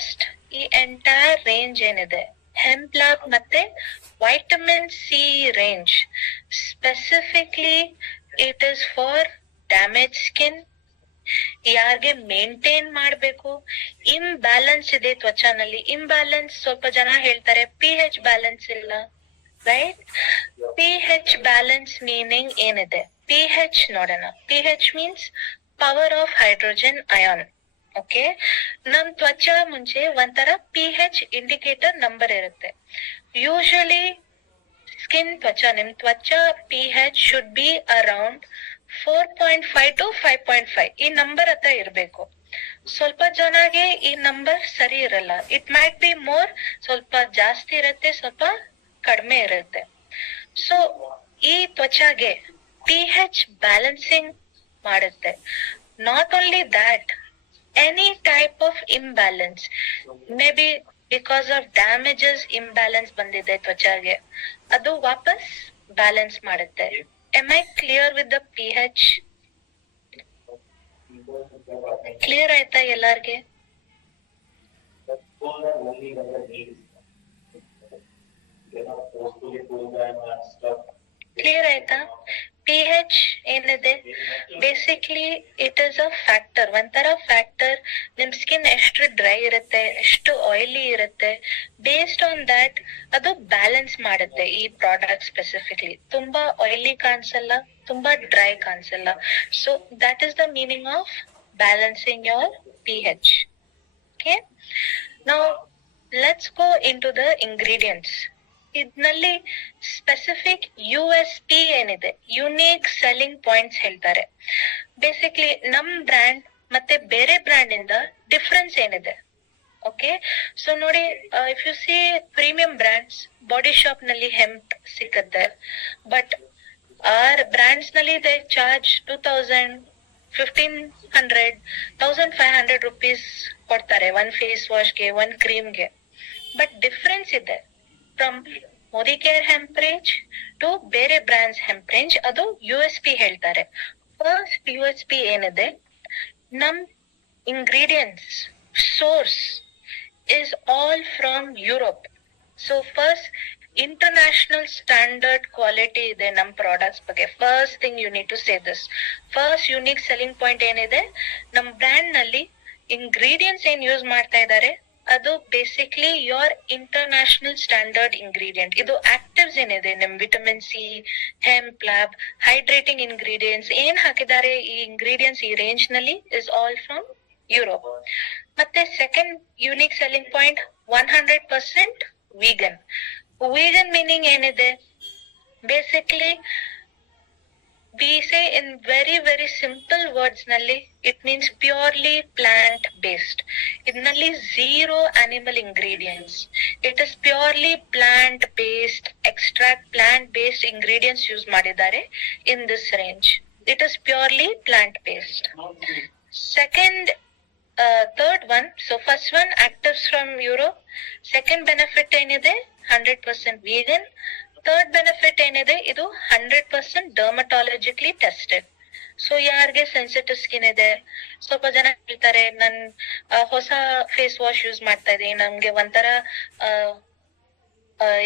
First ಈ entire range ಏನಿದೆ hemp lab ಮತ್ತೆ vitamin C range, specifically it is for damage skin, ಯಾರಿಗೆ maintain ಮಾಡ್ಬೇಕು, ಇಂಬ್ಯಾಲೆನ್ಸ್ ಇದೆ ತ್ವಚಾನಲ್ಲಿ. ಇಂಬ್ಯಾಲೆನ್ಸ್ ಸ್ವಲ್ಪ ಜನ ಹೇಳ್ತಾರೆ ಪಿ ಹೆಚ್ ಬ್ಯಾಲೆನ್ಸ್ ಇಲ್ಲ, right? P H balance meaning ಏನಿದೆ? ಪಿ ಹೆಚ್ ನೋಡೋಣ. P H means power of hydrogen ion. Okay, ನಮ್ ತ್ವಚಾ ಮುಂಚೆ ಒಂಥರ ಪಿ ಹೆಚ್ ಇಂಡಿಕೇಟರ್ ನಂಬರ್ ಇರುತ್ತೆ. ಯೂಶಲಿ ಸ್ಕಿನ್ ತ್ವಚಾ, ನಿಮ್ ತ್ವಚಾ p H should be around 4.5 to 5.5 ಈ ನಂಬರ್ ಹತ್ರ ಇರ್ಬೇಕು. ಸ್ವಲ್ಪ ಜನಗೆ ಈ ನಂಬರ್ ಸರಿ ಇರಲ್ಲ. ಇಟ್ ಮೈಟ್ ಬಿ ಮೋರ್, ಸ್ವಲ್ಪ ಜಾಸ್ತಿ ಇರುತ್ತೆ, ಸ್ವಲ್ಪ ಕಡಿಮೆ ಇರುತ್ತೆ. ಸೊ ಈ ತ್ವಚಾಗೆ ಪಿ ಹೆಚ್ ಬ್ಯಾಲೆನ್ಸಿಂಗ್ ಮಾಡುತ್ತೆ. Not only that, any type of imbalance, may be because of damages imbalance ಬಂದಿದೆ ತ್ವಚಾಗೆ, ಅದು ವಾಪಸ್ ಬ್ಯಾಲೆನ್ಸ್ ಮಾಡುತ್ತೆ. Am I clear with the pH? Clear ಆಯ್ತಾ ಎಲ್ಲಾರ್ಗೆ? ಕ್ಲಿಯರ್ ಆಯ್ತಾ? ಪಿ ಹೆಚ್ ಏನಿದೆ basically it is a factor, ಒಂಥರ factor. ನಿಮ್ ಸ್ಕಿನ್ ಎಷ್ಟು ಡ್ರೈ ಇರುತ್ತೆ, ಎಷ್ಟು ಆಯಿಲಿ ಇರುತ್ತೆ, ಬೇಸ್ಡ್ ಆನ್ ದಟ್ ಅದು ಬ್ಯಾಲೆನ್ಸ್ ಮಾಡುತ್ತೆ. ಈ ಪ್ರಾಡಕ್ಟ್ ಸ್ಪೆಸಿಫಿಕ್ಲಿ ತುಂಬಾ ಆಯಿಲಿ ಕಾಣಿಸಲ್ಲ, ತುಂಬಾ ಡ್ರೈ ಕಾಣಿಸಲ್ಲ. So that is the meaning of balancing your p H. Okay, now let's go into the ingredients. ಇದ್ನಲ್ಲಿ ಸ್ಪೆಸಿಫಿಕ್ ಯು ಎಸ್ ಪಿ ಏನಿದೆ, ಯುನೀಕ್ ಸೆಲ್ಲಿಂಗ್ ಪಾಯಿಂಟ್ಸ್ ಹೇಳ್ತಾರೆ. ಬೇಸಿಕ್ಲಿ ನಮ್ ಬ್ರ್ಯಾಂಡ್ ಮತ್ತೆ ಬೇರೆ ಬ್ರ್ಯಾಂಡ್ ಇಂದ ಡಿಫ್ರೆನ್ಸ್ ಏನಿದೆ? ಓಕೆ, ಸೊ ನೋಡಿ, if you see premium brands, Body Shop ನಲ್ಲಿ ಹೆಂಪ್ ಸಿಕ್ಕತ್ತೆ, ಬಟ್ ಆರ್ ಬ್ರ್ಯಾಂಡ್ಸ್ ನಲ್ಲಿ ದೇ ಚಾರ್ಜ್ 2000, 1500, 1500 rupees ಕೊಡ್ತಾರೆ ಒನ್ ಫೇಸ್ ವಾಶ್ಗೆ, ಒನ್ ಕ್ರೀಮ್ಗೆ. ಬಟ್ ಡಿಫ್ರೆನ್ಸ್ ಇದೆ from Modicare hemp range to ಬೇರೆ ಬ್ರ್ಯಾಂಡ್ಸ್ ಹೆಂಪ್ ರೇಂಜ್. ಅದು ಯು ಎಸ್ ಪಿ ಹೇಳ್ತಾರೆ. ಫಸ್ಟ್ ಯು ಎಸ್ ಪಿ ಏನಿದೆ, ನಮ್ ingredients source is all from Europe. So first international standard quality ಇದೆ ನಮ್ products ಬಗ್ಗೆ. First thing you need to say this. First unique selling point ಏನಿದೆ, ನಮ್ brand ನಲ್ಲಿ ingredients ಏನ್ ಯೂಸ್ ಮಾಡ್ತಾ ಇದ್ದಾರೆ ಅದು basically your international standard ingredient. ಇದು ಆಕ್ಟಿವ್ಸ್ ಏನಿದೆ, ನಿಮ್ vitamin C, hemp lab, hydrating ingredients ಏನ್ ಹಾಕಿದ್ದಾರೆ ಈ ಇಂಗ್ರೀಡಿಯೆಂಟ್ಸ್ ಈ ರೇಂಜ್ ನಲ್ಲಿ ಇಸ್ ಆಲ್ ಫ್ರಮ್ ಯುರೋಪ್. ಮತ್ತೆ second unique selling point 100% vegan. Vegan meaning ಏನಿದೆ? Basically we say in very simple words nalli, it means purely plant based. Idnalli zero animal ingredients. It is purely plant based extract, plant based ingredients use madidare in this range. It is purely plant based. Second, third one, so first one actives from Europe. Second benefit ಏನide 100% vegan. Third benefit ಏನಿದೆ, ಇದು 100% dermatologically tested. So ಯಾರಿಗೆ sensitive skin ಇದೆ, ಸ್ವಲ್ಪ ಜನ ಹೇಳ್ತಾರೆ ನನ್ ಹೊಸ face wash use ಮಾಡ್ತಾ ಇದೀನಿ, ನಮ್ಗೆ ಒಂಥರ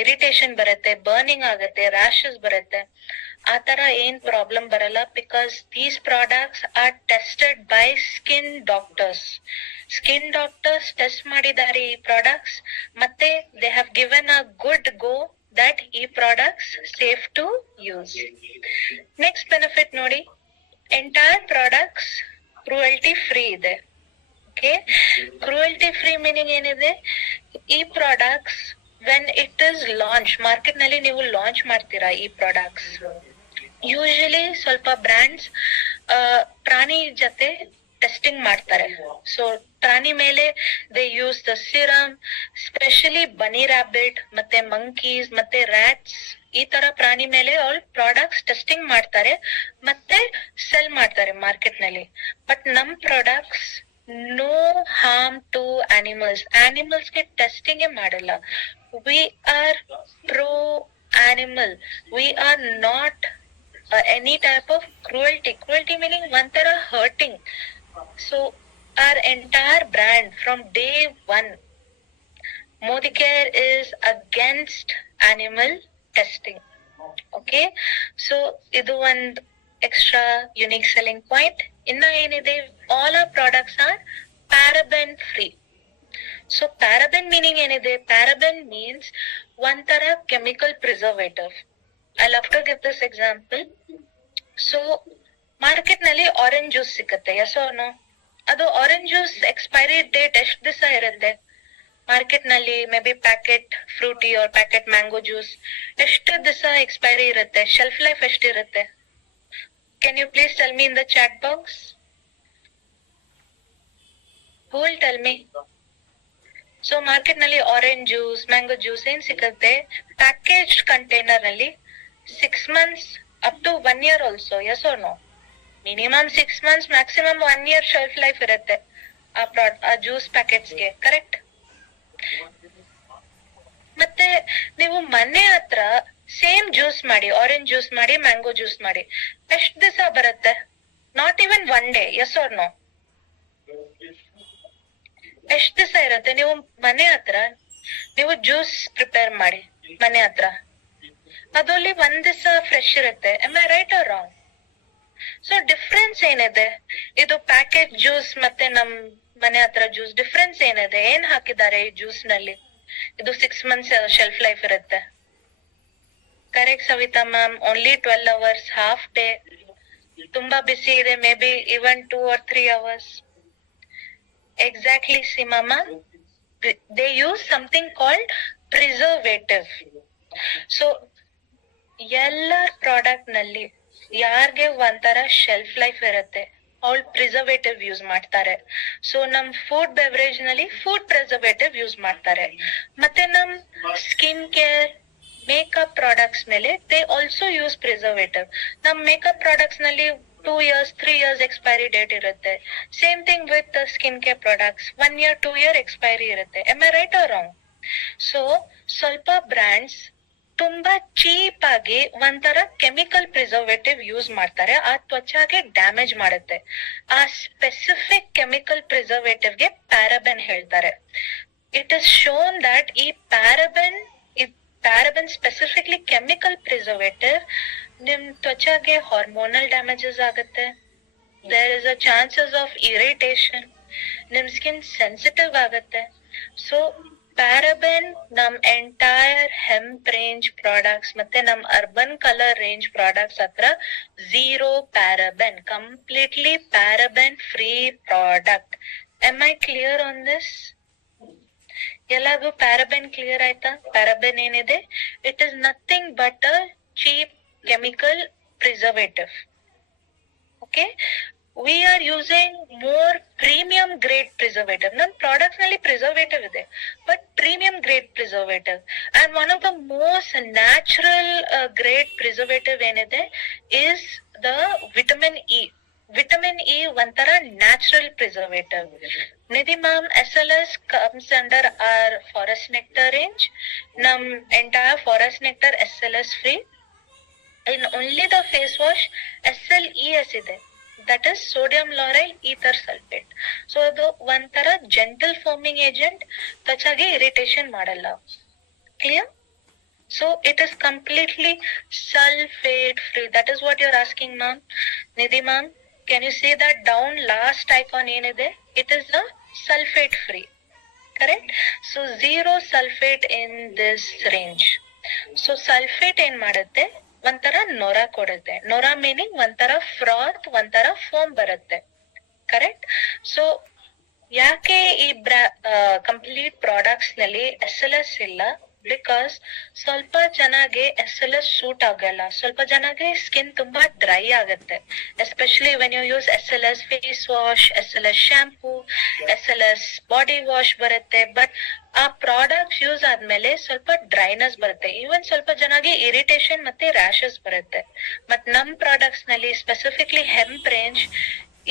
ಇರಿಟೇಷನ್ ಬರುತ್ತೆ, ಬರ್ನಿಂಗ್ ಆಗುತ್ತೆ, ರ್ಯಾಶಸ್ ಬರುತ್ತೆ. ಆತರ ಏನ್ ಪ್ರಾಬ್ಲಮ್ ಬರಲ್ಲ, because these products are tested by skin doctors. Skin doctors test ಮಾಡಿದ್ದಾರೆ ಈ ಪ್ರಾಡಕ್ಟ್ಸ್, ಮತ್ತೆ they have given a good go that ಈ products safe to use. Next benefit ನೋಡಿ, ಎಂಟೈರ್ ಪ್ರಾಡಕ್ಟ್ಸ್ ಕ್ರೂಯಲ್ಟಿ ಫ್ರೀ ಇದೆ. ಓಕೆ, ಕ್ರೂಯಲ್ಟಿ ಫ್ರೀ ಮೀನಿಂಗ್ ಏನಿದೆ, ಈ products when it is launch, market ನಲ್ಲಿ ನೀವು ಲಾಂಚ್ ಮಾಡ್ತೀರಾ ಈ ಪ್ರಾಡಕ್ಟ್ಸ್, ಯೂಶಲಿ ಸ್ವಲ್ಪ ಬ್ರ್ಯಾಂಡ್ಸ್ ಪ್ರಾಣಿ ಜೊತೆ ಟೆಸ್ಟಿಂಗ್ ಮಾಡ್ತಾರೆ. ಸೊ ಪ್ರಾಣಿ ಮೇಲೆ they use the serum, specially Bani rabbit ಮತ್ತೆ ಮಂಕೀಸ್ ಮತ್ತೆ ರ್ಯಾಟ್ಸ್, ಈ ತರ ಪ್ರಾಣಿ ಮೇಲೆ ಆಲ್ ಪ್ರಾಡಕ್ಟ್ಸ್ ಟೆಸ್ಟಿಂಗ್ ಮಾಡ್ತಾರೆ ಮತ್ತೆ ಸೆಲ್ ಮಾಡ್ತಾರೆ ಮಾರ್ಕೆಟ್ ನಲ್ಲಿ. ಬಟ್ ನಮ್ products no harm to animals. Animals ಗೆ ಟೆಸ್ಟಿಂಗ್ ಮಾಡಲ್ಲ. We are pro animal, we are not any type of cruelty. Cruelty meaning ಒಂಥರ hurting. So our entire brand from day one Modicare is against animal testing. Okay, so idu one extra unique selling point. Inna enide, all our products are paraben free. So paraben meaning enide, paraben means one tara chemical preservative. I'll have to give this example. So market ನಲ್ಲಿ orange juice ಸಿಗುತ್ತೆ, yes or no? ಅದು orange juice expiry date ಎಷ್ಟು ದಿವಸ ಇರುತ್ತೆ market ನಲ್ಲಿ? Maybe packet Frooti or packet mango juice ಎಷ್ಟು ದಿವಸ expiry ಇರುತ್ತೆ? ಶೆಲ್ಫ್ ಲೈಫ್ ಎಷ್ಟಿರುತ್ತೆ? Can you please tell me in the chat box? Who will tell me? So market ನಲ್ಲಿ ಆರೆಂಜ್ ಜ್ಯೂಸ್, ಮ್ಯಾಂಗೋ ಜ್ಯೂಸ್ ಏನ್ ಸಿಗುತ್ತೆ ಪ್ಯಾಕೇಜ್ ಕಂಟೈನರ್ ನಲ್ಲಿ 6 months up to 1 year also, S or no? Minimum 6 months, maximum 1 year shelf life ಇರುತ್ತೆ ಆ juice ಪ್ಯಾಕೆಟ್ಸ್ಗೆ, correct? ಮತ್ತೆ ನೀವು ಮನೆ ಹತ್ರ ಸೇಮ್ ಜ್ಯೂಸ್ ಮಾಡಿ, ಆರೆಂಜ್ ಜ್ಯೂಸ್ ಮಾಡಿ, ಮ್ಯಾಂಗೋ ಜ್ಯೂಸ್ ಮಾಡಿ, ಎಷ್ಟ್ ದಿವಸ ಬರುತ್ತೆ? Not even 1 day, yes or no? ಎಷ್ಟ್ ದಿವಸ ಇರುತ್ತೆ? ನೀವು ಮನೆ ಹತ್ರ ನೀವು ಜ್ಯೂಸ್ ಪ್ರಿಪೇರ್ ಮಾಡಿ ಮನೆ ಹತ್ರ, ಅದಲ್ಲಿ 1 ದಿವಸ ಫ್ರೆಶ್ ಇರುತ್ತೆ. Am I right or wrong? So difference ಏನಿದೆ? ಇದು ಪ್ಯಾಕೆಟ್ ಜ್ಯೂಸ್ ಮತ್ತೆ ನಮ್ ಮನೆ ಹತ್ರ ಜ್ಯೂಸ್ ಡಿಫ್ರೆನ್ಸ್ ಏನಿದೆ? ಏನ್ ಹಾಕಿದ್ದಾರೆ ಈ ಜ್ಯೂಸ್ ನಲ್ಲಿ? ಇದು 6 months ಶೆಲ್ಫ್ ಲೈಫ್ ಇರುತ್ತೆ, correct Savita ma'am? Only 12 hours, half day. ತುಂಬಾ ಬಿಸಿ ಇದೆ, maybe even 2 or 3 hours. Exactly Seema ma'am, they use something called preservative. So ಎಲ್ಲ ಪ್ರಾಡಕ್ಟ್ ನಲ್ಲಿ ಯಾರ್ಗೆ ಒಂಥರ ಶೆಲ್ಫ್ ಲೈಫ್ ಇರುತ್ತೆ ಅವ್ಳು ಪ್ರಿಸರ್ವೇಟಿವ್ ಯೂಸ್ ಮಾಡ್ತಾರೆ. ಸೊ ನಮ್ ಫುಡ್ ಬೆವರೇಜ್ ನಲ್ಲಿ ಫುಡ್ ಪ್ರಿಸರ್ವೇಟಿವ್ ಯೂಸ್ ಮಾಡ್ತಾರೆ. ಮತ್ತೆ ನಮ್ ಸ್ಕಿನ್ ಕೇರ್, ಮೇಕಪ್ ಪ್ರಾಡಕ್ಟ್ಸ್ ಮೇಲೆ ದೇ ಆಲ್ಸೋ ಯೂಸ್ ಪ್ರಿಸರ್ವೇಟಿವ್. ನಮ್ ಮೇಕಪ್ ಪ್ರಾಡಕ್ಟ್ಸ್ ನಲ್ಲಿ 2 years 3 years ಎಕ್ಸ್ಪೈರಿ ಡೇಟ್ ಇರುತ್ತೆ. Same thing with skin care products, 1 year 2 year expiry ಇರುತ್ತೆ. Am I right or wrong? So ಸ್ವಲ್ಪ brands ತುಂಬಾ ಚೀಪ್ ಆಗಿ ಒಂಥರ chemical preservative use ಮಾಡ್ತಾರೆ, ಆ ತ್ವಚಾಗೆ ಡ್ಯಾಮೇಜ್ ಮಾಡುತ್ತೆ. ಆ ಸ್ಪೆಸಿಫಿಕ್ ಕೆಮಿಕಲ್ ಪ್ರಿಸರ್ವೇಟಿವ್ ಗೆ ಪ್ಯಾರಾಬೆನ್ ಹೇಳ್ತಾರೆ. ಇಟ್ ಇಸ್ ಶೋನ್ ದಟ್ ಈ ಪ್ಯಾರಾಬೆನ್ ಸ್ಪೆಸಿಫಿಕ್ಲಿ ಕೆಮಿಕಲ್ ಪ್ರಿಸರ್ವೇಟಿವ್ ನಿಮ್ ತ್ವಚಾಗೆ ಹಾರ್ಮೋನಲ್ ಡ್ಯಾಮೇಜಸ್ ಆಗುತ್ತೆ. There is a chances of irritation, ನಿಮ್ ಸ್ಕಿನ್ ಸೆನ್ಸಿಟಿವ್ ಆಗುತ್ತೆ. ಸೊ ಪ್ಯಾರಾಬೆನ್ ನಮ್ ಎಂಟೈರ್ ಹೆಂಪ್ ರೇಂಜ್ ಪ್ರಾಡಕ್ಟ್ಸ್ ಮತ್ತೆ ನಮ್ ಅರ್ಬನ್ ಕಲರ್ ರೇಂಜ್ ಪ್ರಾಡಕ್ಟ್ಸ್ ಹತ್ರ 0 paraben, completely paraben free product. Am I clear on this? ಎಲ್ಲಾಗೂ ಪ್ಯಾರಾಬೆನ್ ಕ್ಲಿಯರ್ ಆಯ್ತಾ? Paraben ಏನಿದೆ, it is nothing but a cheap chemical preservative. Okay, we are using more premium grade preservative. Nam products nalli preservative ide, but premium grade preservative. And one of the most natural grade preservative enide is the vitamin E. Vitamin E ಒಂಥರ natural preservative. Nidhi ma'am, SLS comes under our forest nectar range. Nam entire forest nectar SLS free. In only the face wash SLES ide, that is sodium lauryl ether sulfate. So ಅದು ಒಂಥರ gentle foaming agent, ತ್ವಚಾಗೆ irritation ಮಾಡಲ್ಲ. Clear? So it is completely sulfate free. That is what you're asking, ma'am. Nidhi ma'am, can you see that down last icon ಏನಿದೆ? It is a sulfate free, correct? So 0 sulfate in this range. So sulfate ಏನ್ ಮಾಡುತ್ತೆ, ಒಂಥರ ನೊರ ಕೊಡುತ್ತೆ. ನೊರ meaning ಒಂಥರ ಫ್ರಾತ್, ಒಂಥರ foam ಬರುತ್ತೆ, correct? So ಯಾಕೆ ಈ ಕಂಪ್ಲೀಟ್ ಪ್ರಾಡಕ್ಟ್ಸ್ ನಲ್ಲಿ SLS ಇಲ್ಲ? ಬಿಕಾಸ್ ಸ್ವಲ್ಪ ಜನಗೆ SLS ಸೂಟ್ ಆಗಲ್ಲ, ಸ್ವಲ್ಪ ಜನಗೆ ಸ್ಕಿನ್ ತುಂಬಾ ಡ್ರೈ ಆಗುತ್ತೆ. Especially when you use SLS face wash, SLS shampoo, SLS body wash ಬರುತ್ತೆ. ಬಟ್ ಆ ಪ್ರಾಡಕ್ಟ್ಸ್ ಯೂಸ್ ಆದ್ಮೇಲೆ ಸ್ವಲ್ಪ ಡ್ರೈನೆಸ್ ಬರುತ್ತೆ, ಈವನ್ ಸ್ವಲ್ಪ ಜನಗೆ ಇರಿಟೇಷನ್ ಮತ್ತೆ ರ್ಯಾಶಸ್ ಬರುತ್ತೆ. ಬಟ್ ನಮ್ ಪ್ರಾಡಕ್ಟ್ಸ್ ನಲ್ಲಿ ಸ್ಪೆಸಿಫಿಕ್ಲಿ ಹೆಂಪ್ ರೇಂಜ್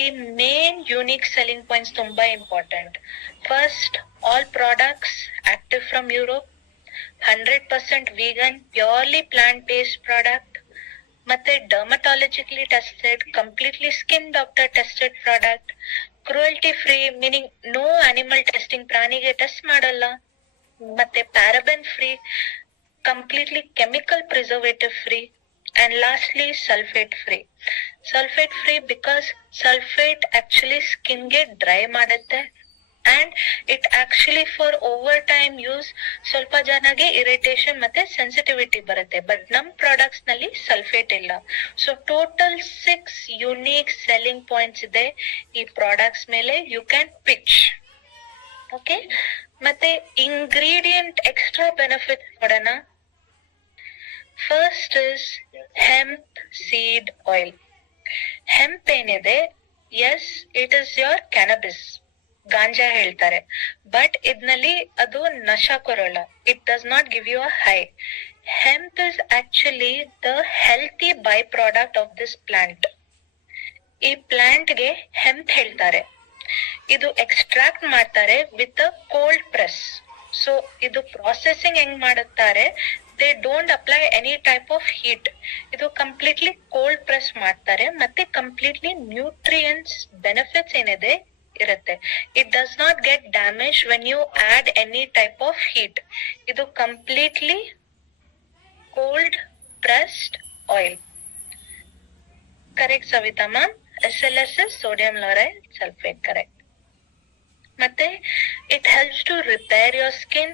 ಈ ಮೇನ್ ಯೂನಿಕ್ ಸೆಲ್ಲಿಂಗ್ ಪಾಯಿಂಟ್ಸ್ ತುಂಬಾ important. First, all products active from Europe, 100% vegan, purely plant-based product. ಮತ್ತೆ dermatologically tested, completely skin doctor tested product. Cruelty free meaning no animal testing, ಪ್ರಾಣಿಗೆ test ಮಾಡಲ್ಲ. ಮತ್ತೆ paraben free, completely chemical preservative free, and lastly sulfate free. Sulfate free because sulfate actually skin ಗೆ dry ಮಾಡುತ್ತೆ, and it actually for over time use ಸ್ವಲ್ಪ ಜನಗೆ irritation ಮತ್ತೆ sensitivity ಬರುತ್ತೆ. But ನಮ್ ಪ್ರಾಡಕ್ಟ್ಸ್ ನಲ್ಲಿ ಸಲ್ಫೇಟ್ ಇಲ್ಲ. So total 6 unique selling points ಇದೆ ಈ ಪ್ರಾಡಕ್ಟ್ಸ್ ಮೇಲೆ. You can pitch. ಓಕೆ, ಮತ್ತೆ ಇಂಗ್ರೀಡಿಯಂಟ್ ಎಕ್ಸ್ಟ್ರಾ ಬೆನಿಫಿಟ್ ನೋಡೋಣ. First is hemp seed oil. Hemp ಏನಿದೆ, yes it is your cannabis, ಗಾಂಜಾ ಹೇಳ್ತಾರೆ, ಬಟ್ ಇದ್ನಲ್ಲಿ ಅದು ನಶಾ ಕೊರಲ್ಲ. It does not give you a high. Hemp is actually the healthy byproduct of this plant. ಈ plant ಗೆ ಹೆಂಪ್ ಹೇಳ್ತಾರೆ. ಇದು ಎಕ್ಸ್ಟ್ರಾಕ್ಟ್ ಮಾಡ್ತಾರೆ with a cold press. So ಇದು ಪ್ರಾಸೆಸಿಂಗ್ ಹೆಂಗ್ ಮಾಡುತ್ತಾರೆ, they don't apply any type of heat. ಇದು completely cold press ಮಾಡ್ತಾರೆ, ಮತ್ತೆ ಕಂಪ್ಲೀಟ್ಲಿ ನ್ಯೂಟ್ರಿಯೆಂಟ್ಸ್ ಬೆನಿಫಿಟ್ಸ್ ಏನಿದೆ ಇರುತ್ತೆ. It does not get damage when you add any type of heat. ಇದು completely cold pressed oil. Correct Savita ma'am? SLS is sodium lauryl sulfate, correct. ಮತ್ತೆ it helps to repair your skin.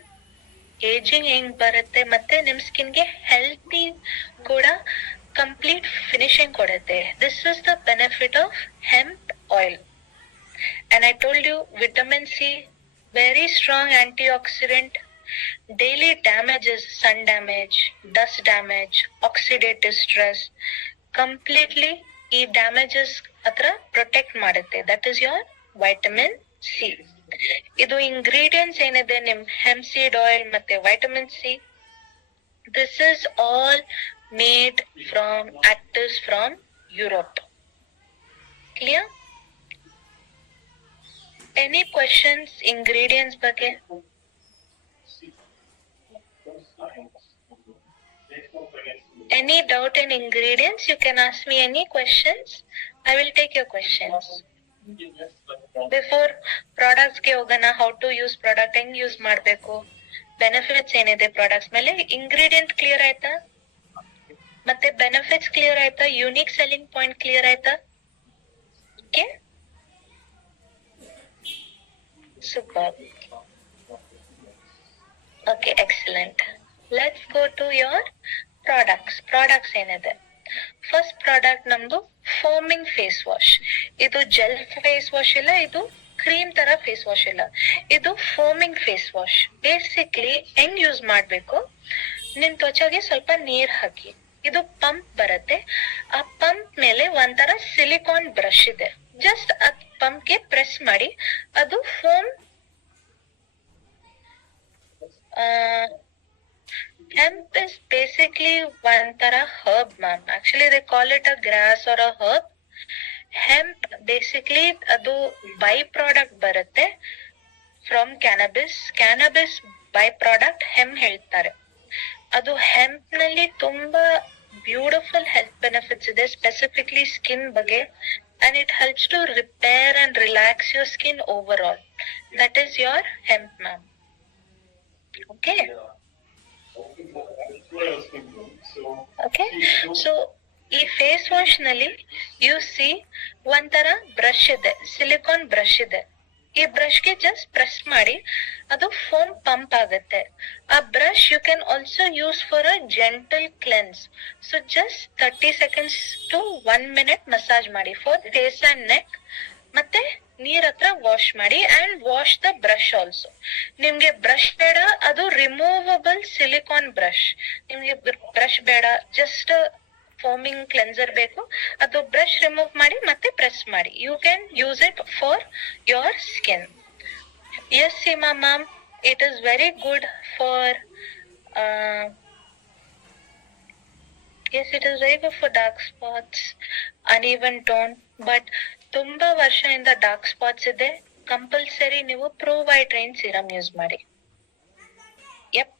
Ageing ಹೆಂಗ್ ಬರುತ್ತೆ, ಮತ್ತೆ ನಿಮ್ skin ಗೆ healthy ಕೂಡ complete finishing ಕೊಡುತ್ತೆ. This is the benefit of hemp oil. And I told you, vitamin C, very strong antioxidant. Daily damages, sun damage, dust damage, oxidative stress, completely ಈ damages ಹತ್ರ protect ಮಾಡುತ್ತೆ. That is your vitamin C. ಇದು ingredients ಏನಿದೆ ನಿಮ್ hemp seed oil ಮತ್ತೆ vitamin C, this is all made from actives from Europe. Clear? Any questions ingredients ಬಗ್ಗೆ? Any doubt in ingredients? You can ask me any questions. I will take your questions. Before products ಗೆ ಹೋಗೋಣ, how to use product, ಹೆಂಗ್ use ಮಾಡ್ಬೇಕು, benefits ಏನಿದೆ products ಮೇಲೆ. Ingredient clear ಆಯ್ತಾ? ಮತ್ತೆ benefits clear ಆಯ್ತಾ? ಯೂನಿಕ್ ಸೆಲ್ಲಿಂಗ್ ಪಾಯಿಂಟ್ ಕ್ಲಿಯರ್ ಆಯ್ತಾ? Okay, super. Okay, excellent. Let's go to your products ಏನಿದೆ. ಫಸ್ಟ್ ಪ್ರಾಡಕ್ಟ್ ನಮ್ದು ಫೋಮಿಂಗ್ ಫೇಸ್ ವಾಶ್. ಇದು ಜೆಲ್ ಫೇಸ್ ವಾಶ್ ಇಲ್ಲ, ಇದು ಕ್ರೀಮ್ ತರ ಫೇಸ್ ವಾಶ್ ಇಲ್ಲ, ಇದು ಫೋಮಿಂಗ್ ಫೇಸ್ ವಾಶ್. ಬೇಸಿಕ್ಲಿ ಹೆಂಗ್ ಯೂಸ್ ಮಾಡ್ಬೇಕು, ನಿಮ್ ತ್ವಚೆಗೆ ಸ್ವಲ್ಪ ನೀರ್ ಹಾಕಿ, ಇದು ಪಂಪ್ ಬರುತ್ತೆ. ಆ ಪಂಪ್ ಮೇಲೆ ಒಂಥರ ಸಿಲಿಕಾನ್ ಬ್ರಷ್ ಇದೆ. ಜಸ್ಟ್ ಅದ್ ಪಂಪ್ ಗೆ ಪ್ರೆಸ್ ಮಾಡಿ, ಅದು foam. Hemp is basically one tara herb, ma'am. Actually, they call it a grass or a herb. Hemp basically adu byproduct barutte from cannabis. Cannabis byproduct hemp ಹೇಳ್ತಾರೆ. ಅದು hemp ನಲ್ಲಿ ತುಂಬಾ beautiful health benefits ಇದೆ, specifically skin ಬಗ್ಗೆ. And it helps to repair and relax your skin overall. That is your hemp, ma'am. Okay. Okay, so ಈ face wash ನಲ್ಲಿ U C ಒಂಥರ brush ಇದೆ, ಸಿಲಿಕಾನ್ ಬ್ರಷ್ ಇದೆ. ಈ ಬ್ರಷ್ ಗೆ just press ಮಾಡಿ ಅದು ಫೋಮ್ ಪಂಪ್ ಆಗುತ್ತೆ. ಆ brush you can also use for a gentle cleanse. So just 30 seconds to 1 minute massage ಮಾಡಿ ಫಾರ್ ಫೇಸ್ ಅಂಡ್ ನೆಕ್. ಮತ್ತೆ ನೀರ್ ಹತ್ರ ವಾಶ್ ಮಾಡಿ and wash the brush also. ನಿಮ್ಗೆ ಬ್ರಷ್ ಬೇಡ, ಅದು ರಿಮೂವಬಲ್ ಸಿಲಿಕಾನ್ ಬ್ರಷ್. ನಿಮ್ಗೆ ಬ್ರಷ್ ಬೇಡ, ಜಸ್ಟ್ ಫೋಮಿಂಗ್ ಕ್ಲೆನ್ಸರ್ ಬೇಕು, ಅದು ಬ್ರಷ್ ರಿಮೂವ್ ಮಾಡಿ ಮತ್ತೆ ಪ್ರೆಸ್ ಮಾಡಿ. You can use it for your skin. Yes Seema ma'am, it is very good for dark spots, uneven tone. But ತುಂಬಾ ವರ್ಷದಿಂದ ಡಾರ್ಕ್ ಸ್ಪಾಟ್ಸ್ ಇದೆ, ಕಂಪಲ್ಸರಿ ನೀವು ಪ್ರೋವೈಟ್ರೈನ್ ಸೀರಮ್ ಯೂಸ್ ಮಾಡಿ. Yup.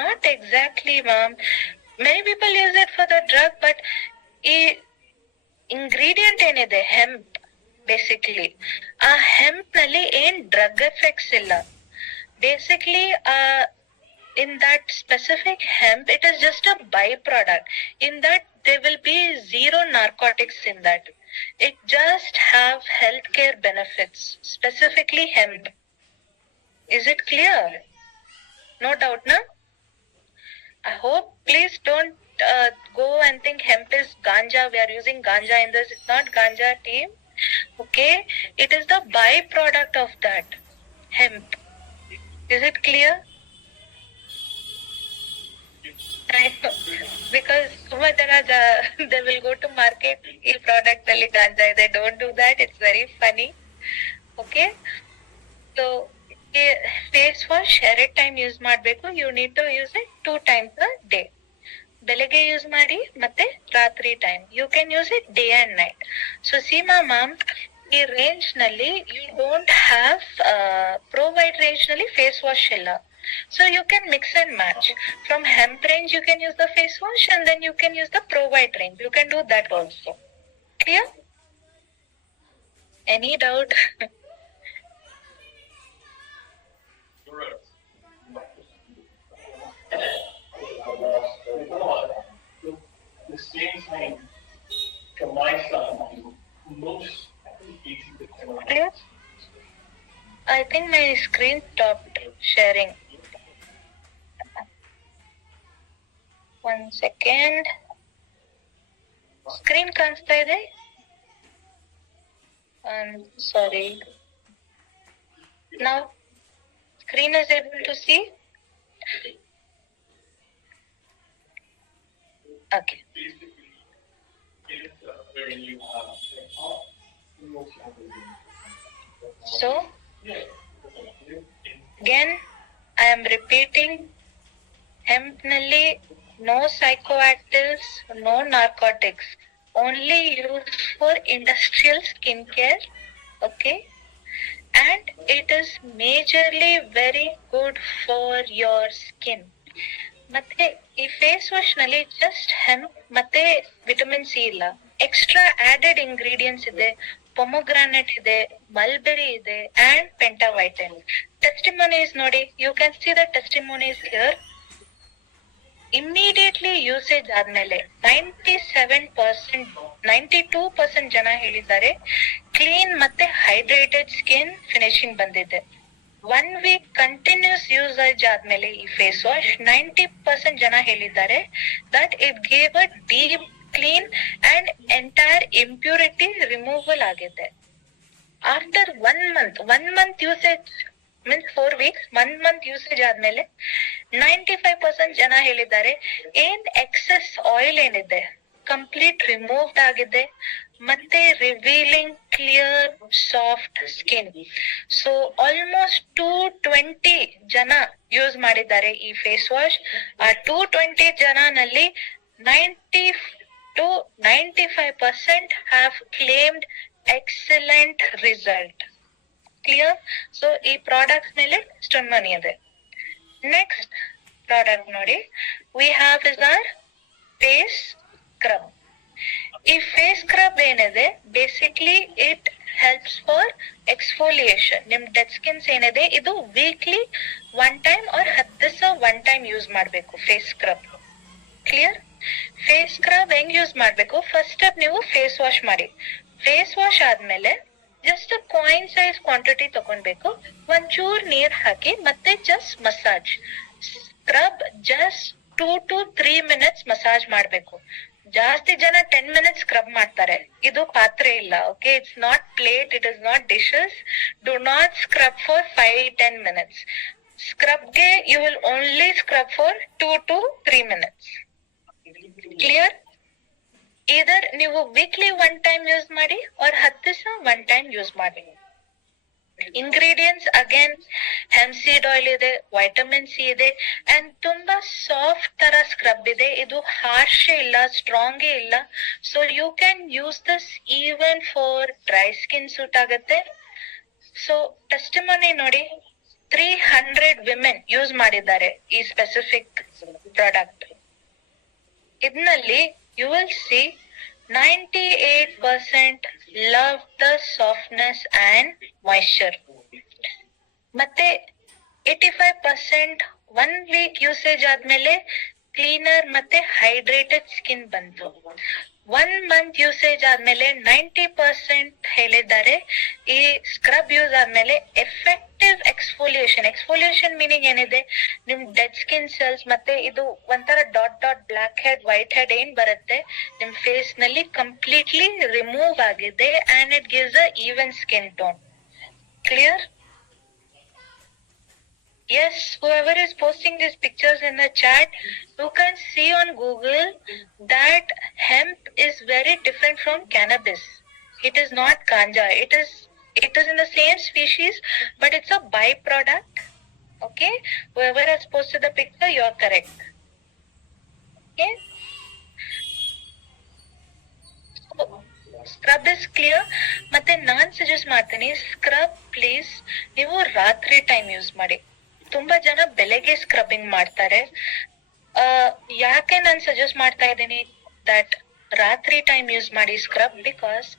Not exactly ma'am, many people use it for the drug, but ಈ ingredient ಏನಿದೆ hemp, basically ಆ hemp ನಲ್ಲಿ ಏನ್ ಡ್ರಗ್ ಎಫೆಕ್ಟ್ಸ್ ಇಲ್ಲ. Basically in that specific hemp, it is just a byproduct. In that, there will be zero narcotics in that. It just have healthcare benefits, specifically hemp. Is it clear? No doubt, na? I hope, please don't go and think hemp is ganja. We are using ganja in this. It's not ganja, team. Okay? It is the byproduct of that hemp. Is it clear? Because they will go to market, ಈ product ಅಲ್ಲಿ ಗಾಂಜಾ ಇದೆ, don't do that, it's very funny. Okay, so face wash 2 time use ಮಾಡ್ಬೇಕು. You need to use it 2 times a day. ಬೆಳಗ್ಗೆ use ಮಾಡಿ ಮತ್ತೆ ರಾತ್ರಿ time. You can use it day and night. So Seema ma'am, ಈ range ನಲ್ಲಿ you don't have provide range ನಲ್ಲಿ face wash ಇಲ್ಲ. So you can mix and match. From hemp range you can use the face wash, and then you can use the provide range. You can do that also. Clear? Any doubt? The same thing from my side. Most Clear? I think my screen stopped sharing. 1 second. Screen ಕಾಣಿಸ್ತಾ ಇದೆ? Sorry. Now screen is able to see? Okay. So again I am repeating, hemp nalli no psychoactives, no narcotics, only used for industrial skincare. Okay, and it is majorly very good for your skin. ಮತ್ತೆ ಈ face wash ನಲ್ಲಿ just hemp ಮತ್ತೆ vitamin C ಇಲ್ಲ, extra added ingredients ಇದೆ. Pomegranate ಇದೆ, mulberry ಇದೆ, and pentavitin. Testimonies ನೋಡಿ, you can see the testimonies here. Immediately usage ಆದ್ಮೇಲೆ 92% ಜನ ಹೇಳಿದ್ದಾರೆ ಕ್ಲೀನ್ ಮತ್ತೆ ಹೈಡ್ರೇಟೆಡ್ ಸ್ಕಿನ್ ಫಿನಿಶಿಂಗ್ ಬಂದಿದೆ. 1 week ಕಂಟಿನ್ಯೂಸ್ ಯೂಸೇಜ್ ಆದ್ಮೇಲೆ ಈ ಫೇಸ್ ವಾಶ್ 90% ಜನ ಹೇಳಿದ್ದಾರೆ that it gave a deep clean and entire impurity removal ಆಗಿದೆ. After 1 month usage means 4 weeks, 1 month usage ಆದ್ಮೇಲೆ 95% ಜನ ಹೇಳಿದ್ದಾರೆ ಏನ್ ಎಕ್ಸೆಸ್ ಆಯಿಲ್ ಏನಿದೆ ಕಂಪ್ಲೀಟ್ ರಿಮೂವ್ಡ್ ಆಗಿದೆ, ಮತ್ತೆ revealing clear soft skin. So almost 220 ಜನ ಯೂಸ್ ಮಾಡಿದ್ದಾರೆ ಈ ಫೇಸ್ ವಾಶ್. ಆ 220 ಜನನಲ್ಲಿ 90 to 95% have claimed excellent result. Clear? So ಈ ಪ್ರಾಡಕ್ಟ್ಸ್ ಮೇಲೆ ಇಷ್ಟೊಂದು ಮನಿ ಇದೆ. ನೆಕ್ಸ್ಟ್ ಪ್ರಾಡಕ್ಟ್ ನೋಡಿ, we have is our face scrub. ಈ ಫೇಸ್ ಸ್ಕ್ರಬ್ ಏನಿದೆ ಬೇಸಿಕ್ಲಿ ಇಟ್ ಹೆಲ್ಪ್ಸ್ ಫಾರ್ ಎಕ್ಸ್ಫೋಲಿಯೇಷನ್. ನಿಮ್ ಡೆಡ್ ಸ್ಕಿನ್ಸ್ ಏನಿದೆ ಇದು ವೀಕ್ಲಿ 1 time or 10 ದಿವಸ 1 time ಯೂಸ್ ಮಾಡ್ಬೇಕು face scrub. Clear? Face scrub ಹೆಂಗ್ ಯೂಸ್ ಮಾಡ್ಬೇಕು? ಫಸ್ಟ್ ಸ್ಟೆಪ್ ನೀವು ಫೇಸ್ ವಾಶ್ ಮಾಡಿ. ಫೇಸ್ ವಾಶ್ ಆದ್ಮೇಲೆ ಜಸ್ಟ್ ಕಾಯಿನ್ ಸೈಜ್ ಕ್ವಾಂಟಿಟಿ ತಗೊಂಡ್ಬೇಕು, ಒಂಚೂರ್ ನೀರ್ ಹಾಕಿ ಮತ್ತೆ just massage. Scrub just 2 to 3 minutes massage ಮಾಡ್ಬೇಕು. ಜಾಸ್ತಿ ಜನ 10 minutes ಸ್ಕ್ರಬ್ ಮಾಡ್ತಾರೆ. ಇದು ಪಾತ್ರೆ ಇಲ್ಲ, okay? It's not plate, it is not dishes. Do not scrub for 5-10 minutes. ಸ್ಕ್ರಬ್ಗೆ you will only scrub for 2 to 3 minutes. Clear? ಇದರ್ ನೀವು ವೀಕ್ಲಿ 1 time ಯೂಸ್ ಮಾಡಿ or 10 ದಿವಸ 1 time ಯೂಸ್ ಮಾಡಿ. Ingredients again hemp seed oil ಇದೆ, vitamin C ಇದೆ, and ತುಂಬಾ soft ತರ ಸ್ಕ್ರಬ್ ಇದೆ. ಇದು ಹಾರ್ಶ್ ಇಲ್ಲ, ಸ್ಟ್ರಾಂಗ್ ಇಲ್ಲ. So you can use this even for dry skin suit ಆಗುತ್ತೆ. ಸೊ ಟೆಸ್ಟಿಮನಿ ನೋಡಿ, 300 ವಿಮೆನ್ ಯೂಸ್ ಮಾಡಿದ್ದಾರೆ ಈ ಸ್ಪೆಸಿಫಿಕ್ ಪ್ರಾಡಕ್ಟ್. ಇದರಲ್ಲಿ you will see 98% love the softness and moisture. ಮತ್ತೆ 85% 1 week ಯೂಸೇಜ್ ಆದ್ಮೇಲೆ ಕ್ಲೀನರ್ ಮತ್ತೆ ಹೈಡ್ರೇಟೆಡ್ ಸ್ಕಿನ್ ಬಂತು. 1 month ಯೂಸೇಜ್ ಆದ್ಮೇಲೆ 90% ಹೇಳಿದ್ದಾರೆ ಈ ಸ್ಕ್ರಬ್ ಯೂಸ್ ಆದ್ಮೇಲೆ ಎಫೆಕ್ಟಿವ್ ಎಕ್ಸ್ಫೋಲಿಯೇಷನ್ ಮೀನಿಂಗ್ ಏನಿದೆ, ನಿಮ್ ಡೆಡ್ ಸ್ಕಿನ್ ಸೆಲ್ಸ್ ಮತ್ತೆ ಇದು ಒಂಥರ dot blackhead whitehead ಏನ್ ಬರುತ್ತೆ ನಿಮ್ ಫೇಸ್ ನಲ್ಲಿ ಕಂಪ್ಲೀಟ್ಲಿ ರಿಮೂವ್ ಆಗಿದೆ and it gives a even skin tone. Clear? Yes, whoever is posting these pictures in the chat, you can see on Google that hemp is very different from cannabis. It is not ganja. It is in the same species, but it's a byproduct. Okay? Whoever has posted the picture, you are correct. Okay? Scrub is clear. ಮತ್ತೆ ನಾನ್ suggest ಮಾಡ್ತೀನಿ, scrub please ನೀವು ರಾತ್ರಿ time use ಮಾಡಿ. ತುಂಬಾ ಜನ ಬೆಳಗ್ಗೆ scrubbing ಮಾಡ್ತಾರೆ. ಯಾಕೆ ನಾನು ಸಜೆಸ್ಟ್ ಮಾಡ್ತಾ ಇದ್ದೀನಿ ದಟ್ ರಾತ್ರಿ ಟೈಮ್ ಯೂಸ್ ಮಾಡಿ ಸ್ಕ್ರಬ್? ಬಿಕಾಸ್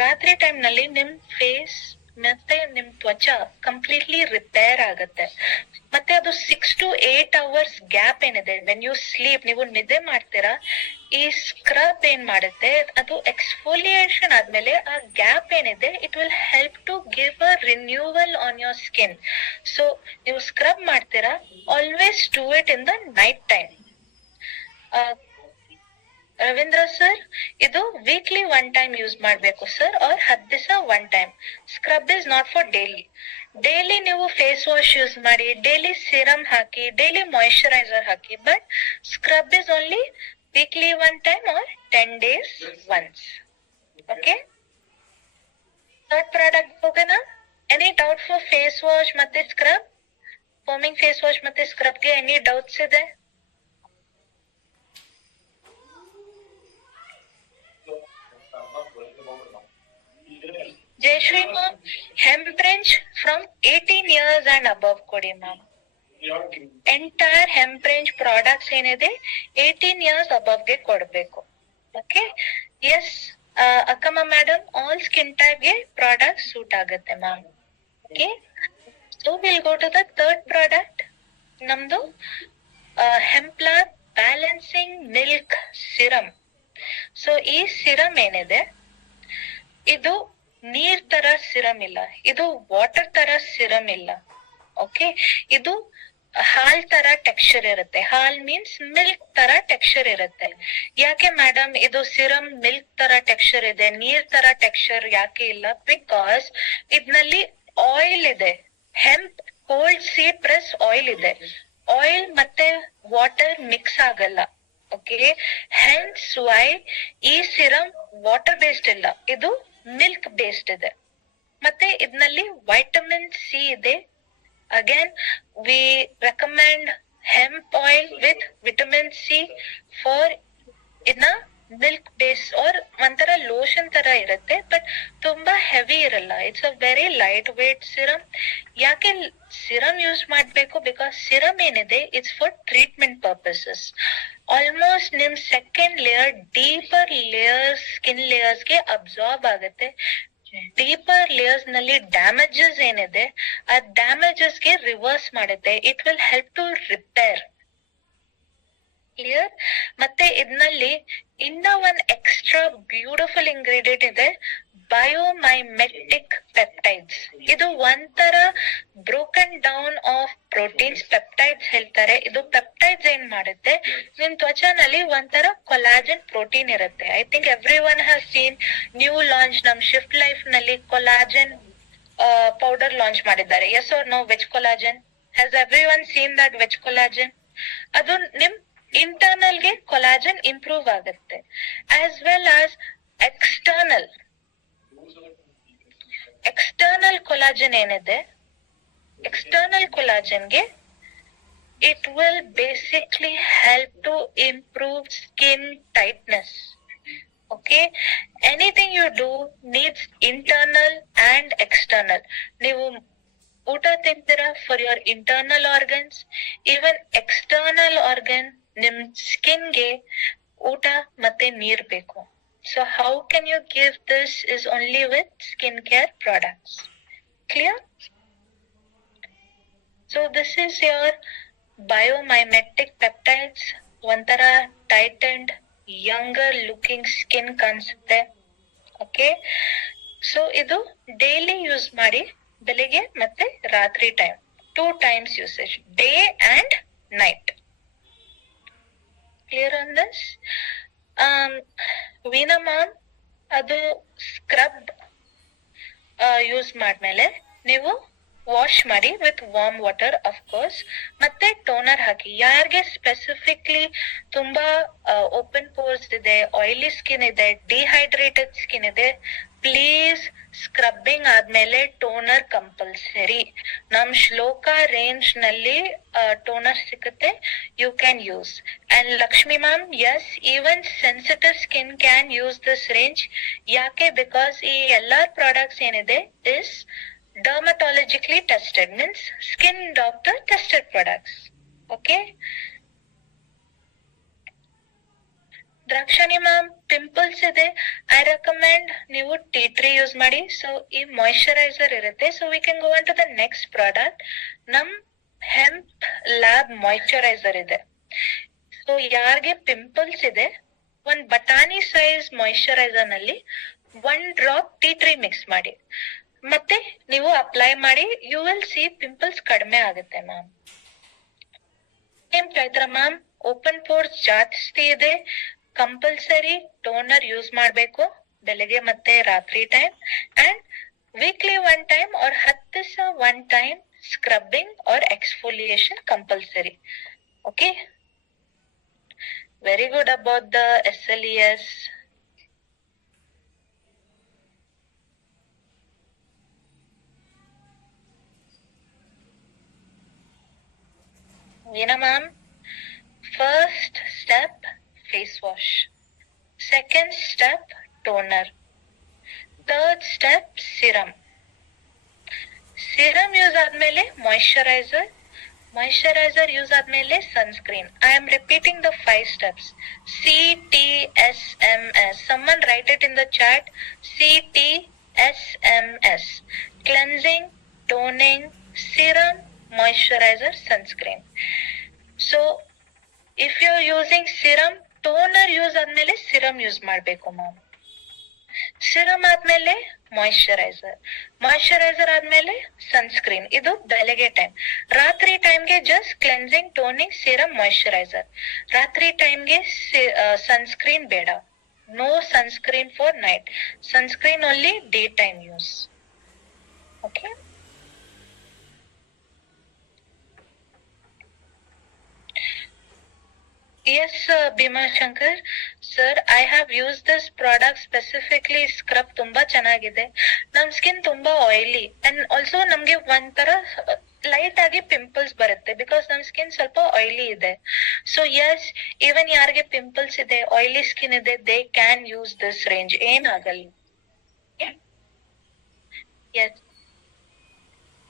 ರಾತ್ರಿ ಟೈಮ್ ನಲ್ಲಿ ನಿಮ್ ಫೇಸ್ ಮತ್ತೆ ನಿಮ್ ತ್ವಚ ಕಂಪ್ಲೀಟ್ಲಿ ರಿಪೇರ್ ಆಗುತ್ತೆ. ಮತ್ತೆ ಅದು 6 to 8 hours ಗ್ಯಾಪ್ ಏನಿದೆ, ವೆನ್ ಯು ಸ್ಲೀಪ್, ನೀವು ನಿದ್ದೆ ಮಾಡ್ತೀರಾ, ಈ ಸ್ಕ್ರಬ್ ಏನ್ ಮಾಡುತ್ತೆ, ಅದು ಎಕ್ಸ್ಫೋಲಿಯೇಷನ್ ಆದ್ಮೇಲೆ ಆ ಗ್ಯಾಪ್ ಏನಿದೆ it will help to give a renewal on your skin. So ನೀವು ಸ್ಕ್ರಬ್ ಮಾಡ್ತೀರಾ, always do it in the night time. Ravindra sir, ಇದು ವೀಕ್ಲಿ 1 time ಯೂಸ್ ಮಾಡ್ಬೇಕು ಸರ್, ಆರ್ 10 ದಿವಸ 1 time. Scrub is not for daily. Daily ನೀವು face wash use ಮಾಡಿ, daily serum ಹಾಕಿ, daily moisturiser ಹಾಕಿ, but scrub is only weekly 1 time or 10 days once. Okay? Third product ಹೋಗೋಣ. Any doubt for face wash ಮತ್ತೆ scrub? Foaming face wash ಮತ್ತೆ ಸ್ಕ್ರಬ್ಗೆ any doubts ಇದೆ? Jayashree ma'am, hemp range from 18 years and above ಕೊಡಿ ma'am. Entire hemp range products ಏನಿದೆ 18 years above ಗೆ ಕೊಡ್ಬೇಕು. Okay? Yes Akkamma madam, all skin type ಗೆ product suit ಆಗುತ್ತೆ ma'am. Okay, so will go to the third product. ನಮ್ದು ಹೆಂಪ್ಲಾರ್ balancing milk serum. So ಈ serum ಏನಿದೆ, ಇದು ನೀರ್ ತರ ಸಿರಮ್ ಇಲ್ಲ, ಇದು ವಾಟರ್ ತರ ಸಿರಮ್ ಇಲ್ಲ. ಓಕೆ, ಇದು ಹಾಲ್ ತರ ಟೆಕ್ಸ್ಚರ್ ಇರುತ್ತೆ. ಹಾಲ್ ಮೀನ್ಸ್ ಮಿಲ್ಕ್ ತರ ಟೆಕ್ಸ್ಚರ್ ಇರುತ್ತೆ. ಯಾಕೆ ಮೇಡಮ್ ಇದು ಸಿರಮ್ ಮಿಲ್ಕ್ ತರ ಟೆಕ್ಸ್ಚರ್ ಇದೆ, ನೀರ್ ತರ ಟೆಕ್ಸ್ಚರ್ ಯಾಕೆ ಇಲ್ಲ? ಬಿಕಾಸ್ ಇದ್ನಲ್ಲಿ ಆಯಿಲ್ ಇದೆ. Hemp cold seed press oil ಇದೆ. ಆಯಿಲ್ ಮತ್ತೆ ವಾಟರ್ ಮಿಕ್ಸ್ ಆಗಲ್ಲ. ಓಕೆ, ಹೆನ್ಸ್ ವೈ ಈ ಸಿರಮ್ ವಾಟರ್ ಬೇಸ್ಡ್ ಇಲ್ಲ, ಇದು ಮಿಲ್ಕ್ ಬೇಸ್ಡ್ ಇದೆ. ಮತ್ತೆ ಇದ್ನಲ್ಲಿ ವೈಟಮಿನ್ ಸಿ ಇದೆ. Again we recommend hemp oil with vitamin C for ಇನ್ನ ಮಿಲ್ಕ್ ಬೇಸ್ ಆರ್ ಒಂಥರ ಲೋಷನ್ ತರ ಇರುತ್ತೆ, ಬಟ್ ತುಂಬಾ ಹೆವಿ ಇರಲ್ಲ. It's a very light weight serum. ಯಾಕೆ ಸಿರಮ್ ಯೂಸ್ ಮಾಡ್ಬೇಕು? ಬಿಕಾಸ್ ಸಿರಮ್ ಏನಿದೆ it's for treatment purposes. Almost ನಿಮ್ second layer deeper layers skin ಲೇಯರ್ಸ್ಗೆ ಅಬ್ಸಾರ್ಬ್ ಆಗುತ್ತೆ. ಡೀಪರ್ ಲೇಯರ್ಸ್ ನಲ್ಲಿ ಡ್ಯಾಮೇಜಸ್ ಏನಿದೆ ಆ ಡ್ಯಾಮೇಜಸ್ ಗೆ ರಿವರ್ಸ್ ಮಾಡುತ್ತೆ. It will help to repair. Clear? ಮತ್ತೆ ಇದ್ನಲ್ಲಿ ಇನ್ನ ಒಂದ್ ಎಕ್ಸ್ಟ್ರಾ ಬ್ಯೂಟಿಫುಲ್ ಇಂಗ್ರೀಡಿಯಂಟ್ ಇದೆ, ಬಯೋಮೈಮೆಟಿಕ್ ಪೆಪ್ಟೈಡ್ಸ್. ಇದು ಒಂಥರ broken down of proteins. Peptides ಹೇಳ್ತಾರೆ. ಇದು ಪೆಪ್ಟೈಡ್ಸ್ ಏನ್ ಮಾಡುತ್ತೆ, ನಿಮ್ ತ್ವಚನಲ್ಲಿ ಒಂಥರ ಕೊಲಾಜನ್ ಪ್ರೋಟೀನ್ ಇರುತ್ತೆ. I think everyone has seen new launch ನಮ್ ಶಿಫ್ಟ್ ಲೈಫ್ ನಲ್ಲಿ ಕೊಲಾಜನ್ ಪೌಡರ್ ಲಾಂಚ್ ಮಾಡಿದ್ದಾರೆ. Yes or no? Veg collagen. Has everyone seen that veg collagen? ಅದು ನಿಮ್ ಇಂಟರ್ನಲ್ ಗೆ ಕೊಲಾಜನ್ ಇಂಪ್ರೂವ್ ಆಗುತ್ತೆ, as well as external collagen ಏನಿದೆ, external ಕೊಲಾಜನ್ಗೆ it will basically help to improve skin tightness. Okay, anything you do needs internal and external. ನೀವು ಊಟ ತಿಂತೀರಾ for your internal organs, even external organ ನಿಮ್ ಸ್ಕಿನ್ಗೆ ಊಟ ಮತ್ತೆ ನೀರ್ ಬೇಕು. So how can you give this is only with skincare products. Clear? So this is your biomimetic peptides. ಒಂಥರ tightened, younger looking skin ಕಾಣಿಸುತ್ತೆ. ಓಕೆ, ಸೊ ಇದು daily use ಮಾಡಿ, ಬೆಳಿಗ್ಗೆ ಮತ್ತೆ ರಾತ್ರಿ time, 2 times usage, day and night. Clear on this? Veena ma'am, ಅದು scrub use ಮಾಡ್ಮೇಲೆ ನೀವು ವಾಶ್ ಮಾಡಿ with warm water of course, ಮತ್ತೆ ಟೋನರ್ ಹಾಕಿ. ಯಾರಿಗೆ ಸ್ಪೆಸಿಫಿಕ್ಲಿ ತುಂಬಾ ಓಪನ್ ಪೋರ್ಸ್ ಇದೆ, ಆಯಿಲಿ ಸ್ಕಿನ್ ಇದೆ, ಡಿಹೈಡ್ರೇಟೆಡ್ ಸ್ಕಿನ್ ಇದೆ, ಪ್ಲೀಸ್ ಸ್ಕ್ರಬ್ಬಿಂಗ್ ಆದ್ಮೇಲೆ ಟೋನರ್ ಕಂಪಲ್ಸರಿ. ನಮ್ ಶ್ಲೋಕ ರೇಂಜ್ ನಲ್ಲಿ ಟೋನರ್ ಸಿಗುತ್ತೆ, you can use. And Lakshmi ma'am, S, even sensitive skin can use this range. ಯಾಕೆ? ಬಿಕಾಸ್ ಈ ಎಲ್ಲಾ ಪ್ರಾಡಕ್ಟ್ಸ್ ಏನಿದೆ is dermatologically tested, means skin doctor tested products. Okay. Drakshayani ma'am, pimples ಇದೆ, I recommend ನೀವು tea tree use ಮಾಡಿ. So ಈ moisturiser ಇರುತ್ತೆ. So we can go on to the next product. ನಮ್ ಹೆಂಪ್ ಲ್ಯಾಬ್ ಮಾಯಿಶ್ಚರೈಸರ್ ಇದೆ. So ಯಾರಿಗೆ pimples ಇದೆ, ಒಂದ್ ಬಟಾಣಿ ಸೈಜ್ ಮಾಯಿಶ್ಚರೈಸರ್ ನಲ್ಲಿ 1 drop ಟೀ ಟ್ರೀ ಮಿಕ್ಸ್ ಮಾಡಿ ಮತ್ತೆ ನೀವು ಅಪ್ಲೈ ಮಾಡಿ, ಯು ವಿಲ್ ಸಿ ಪಿಂಪಲ್ಸ್ ಕಡಿಮೆ ಆಗುತ್ತೆ ಮ್ಯಾಮ್. ಏನ್ ಚೈತ್ರ ಮ್ಯಾಮ್, ಓಪನ್ ಪೋರ್ಸ್ ಜಾಸ್ತಿ ಇದೆ, ಕಂಪಲ್ಸರಿ ಟೋನರ್ ಯೂಸ್ ಮಾಡ್ಬೇಕು ಬೆಳಗ್ಗೆ ಮತ್ತೆ ರಾತ್ರಿ time, and weekly 1 time or 10 ದಿವಸ 1 time scrubbing or exfoliation compulsory. Okay, very good about the SLES. Veena ma'am, first step face wash, second step toner, third step serum. Serum use ಆದ್ಮೇಲೆ moisturizer, moisturizer use ಆದ್ಮೇಲೆ sunscreen. I am repeating the 5 steps. CTSMS. Someone write it in the chat. CTSMS. Cleansing, toning, serum, moisturizer, sunscreen. So if you are using serum, toner use ಆದ್ಮೇಲೆ serum use ಮಾಡ್ಬೇಕು ma'am. Serum ಆದ್ಮೇಲೆ moisturiser, moisturiser ಆದ್ಮೇಲೆ sunscreen. ಇದು ಬೆಳಗ್ಗೆ time. ರಾತ್ರಿ ಟೈಮ್ಗೆ just cleansing, toning, serum, moisturiser. ರಾತ್ರಿ ಟೈಮ್ಗೆ ಸನ್ಸ್ಕ್ರೀನ್ ಬೇಡ. No sunscreen for night. Sunscreen only day time use. Okay. Yes, Bhima Shankar sir, I have used this product specifically. Scrub ತುಂಬಾ ಚೆನ್ನಾಗಿದೆ. ನಮ್ ಸ್ಕಿನ್ ತುಂಬಾ ಆಯಿಲಿ ಅಂಡ್ ಆಲ್ಸೋ ನಮ್ಗೆ ಒಂಥರ light ಆಗಿ ಪಿಂಪಲ್ಸ್ ಬರುತ್ತೆ, ಬಿಕಾಸ್ ನಮ್ ಸ್ಕಿನ್ ಸ್ವಲ್ಪ ಆಯಿಲಿ ಇದೆ. ಸೊ ಎಸ್, ಈವನ್ ಯಾರಿಗೆ ಪಿಂಪಲ್ಸ್ ಇದೆ, ಆಯಿಲಿ ಸ್ಕಿನ್ ಇದೆ, they can use this range, ಏನಾಗಲ್ಲ. Yes,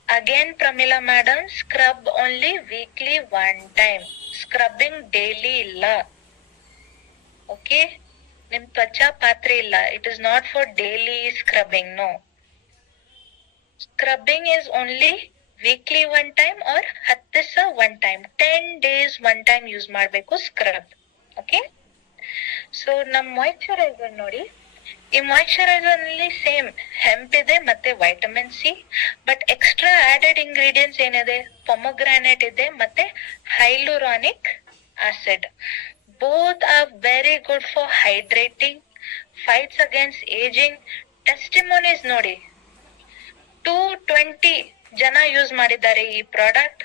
again Pramila madam, scrub only weekly 1 time. Scrubbing daily ಇಲ್ಲ. Okay, ನಿಮ್ ತ್ವಚಾ ಪಾತ್ರೆ ಇಲ್ಲ. It is not for daily scrubbing, no. Scrubbing is only weekly 1 time or 10 ದಿವಸ 1 time, 10 days 1 time use ಮಾಡ್ಬೇಕು scrub. Okay. So ನಮ್ moisturiser ನೋಡಿ, ಈ moisturiser ನಲ್ಲಿ ಸೇಮ್ ಹೆಂಪ್ ಇದೆ ಮತ್ತೆ vitamin C, but extra added ingredients ಏನಿದೆ, ಪೊಮೊಗ್ರಾನೇಟ್ ಇದೆ ಮತ್ತೆ hyaluronic acid. Both are very good for hydrating, fights against ageing. Testimonies ನೋಡಿ, 220 ಜನ ಯೂಸ್ ಮಾಡಿದ್ದಾರೆ ಈ product.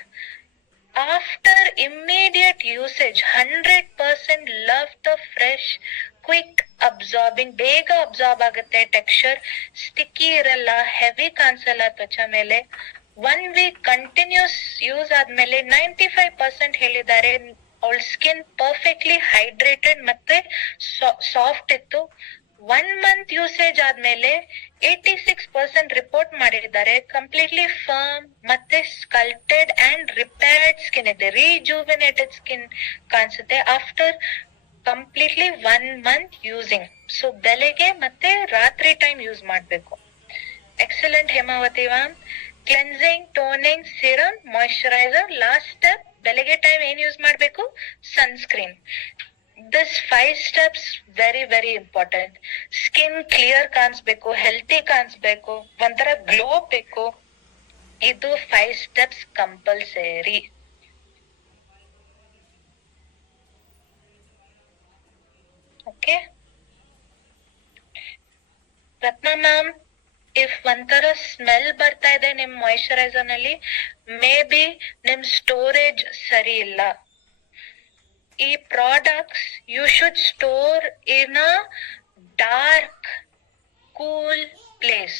After immediate usage 100% love the fresh, quick absorbing, ಬೇಗ ಅಬ್ಸಾರ್ಬ್ ಆಗುತ್ತೆ, ಟೆಕ್ಸ್ಚರ್ ಸ್ಟಿಕ್ಕಿ ಇರಲ್ಲ, ಹೆವಿ ಕಾಣಿಸಲ್ಲ ತ್ವಚಾ ಮೇಲೆ. 1 week ಕಂಟಿನ್ಯೂಸ್ ಯೂಸ್ ಆದ್ಮೇಲೆ 95% ಹೇಳಿದ್ದಾರೆ ಅವಳ ಸ್ಕಿನ್ ಪರ್ಫೆಕ್ಟ್ಲಿ ಹೈಡ್ರೇಟೆಡ್ ಮತ್ತೆ ಸಾಫ್ಟ್ ಇತ್ತು. 1 month ಯೂಸೇಜ್ ಆದ್ಮೇಲೆ 86% ರಿಪೋರ್ಟ್ ಮಾಡಿದ್ದಾರೆ ಕಂಪ್ಲೀಟ್ಲಿ ಫರ್ಮ್ ಮತ್ತೆ ಸ್ಕಲ್ಪ್ಟೆಡ್ ಅಂಡ್ ರಿಪೇರ್ಡ್ ಸ್ಕಿನ್ ಇದೆ, ರಿಜುವಿನೇಟೆಡ್ ಸ್ಕಿನ್ ಕಾಣಿಸುತ್ತೆ after completely 1 month using. So ಬೆಳಗ್ಗೆ ಮತ್ತೆ ರಾತ್ರಿ ಟೈಮ್ ಯೂಸ್ ಮಾಡ್ಬೇಕು. Excellent Hemavathi ma'am. Cleansing, toning, serum, moisturiser. Last step ಬೆಳಗ್ಗೆ ಟೈಮ್ ಏನ್ ಯೂಸ್ ಮಾಡ್ಬೇಕು? Sunscreen. This 5 steps very important. Skin clear ಕಾಣಿಸ್ಬೇಕು, ಹೆಲ್ತಿ ಕಾಣಿಸ್ಬೇಕು, ಒಂಥರ ಗ್ಲೋ ಬೇಕು. ಇದು 5 steps compulsory. Okay Ratna ma'am, if ಒಂಥರ ಸ್ಮೆಲ್ ಬರ್ತಾ ಇದೆ ನಿಮ್ ಮಾಯಿಶ್ಚರೈಸರ್ ನಲ್ಲಿ, ಮೇ ಬಿ ನಿಮ್ ಸ್ಟೋರೇಜ್ ಸರಿ ಇಲ್ಲ. ಈ products you should store in a dark cool place.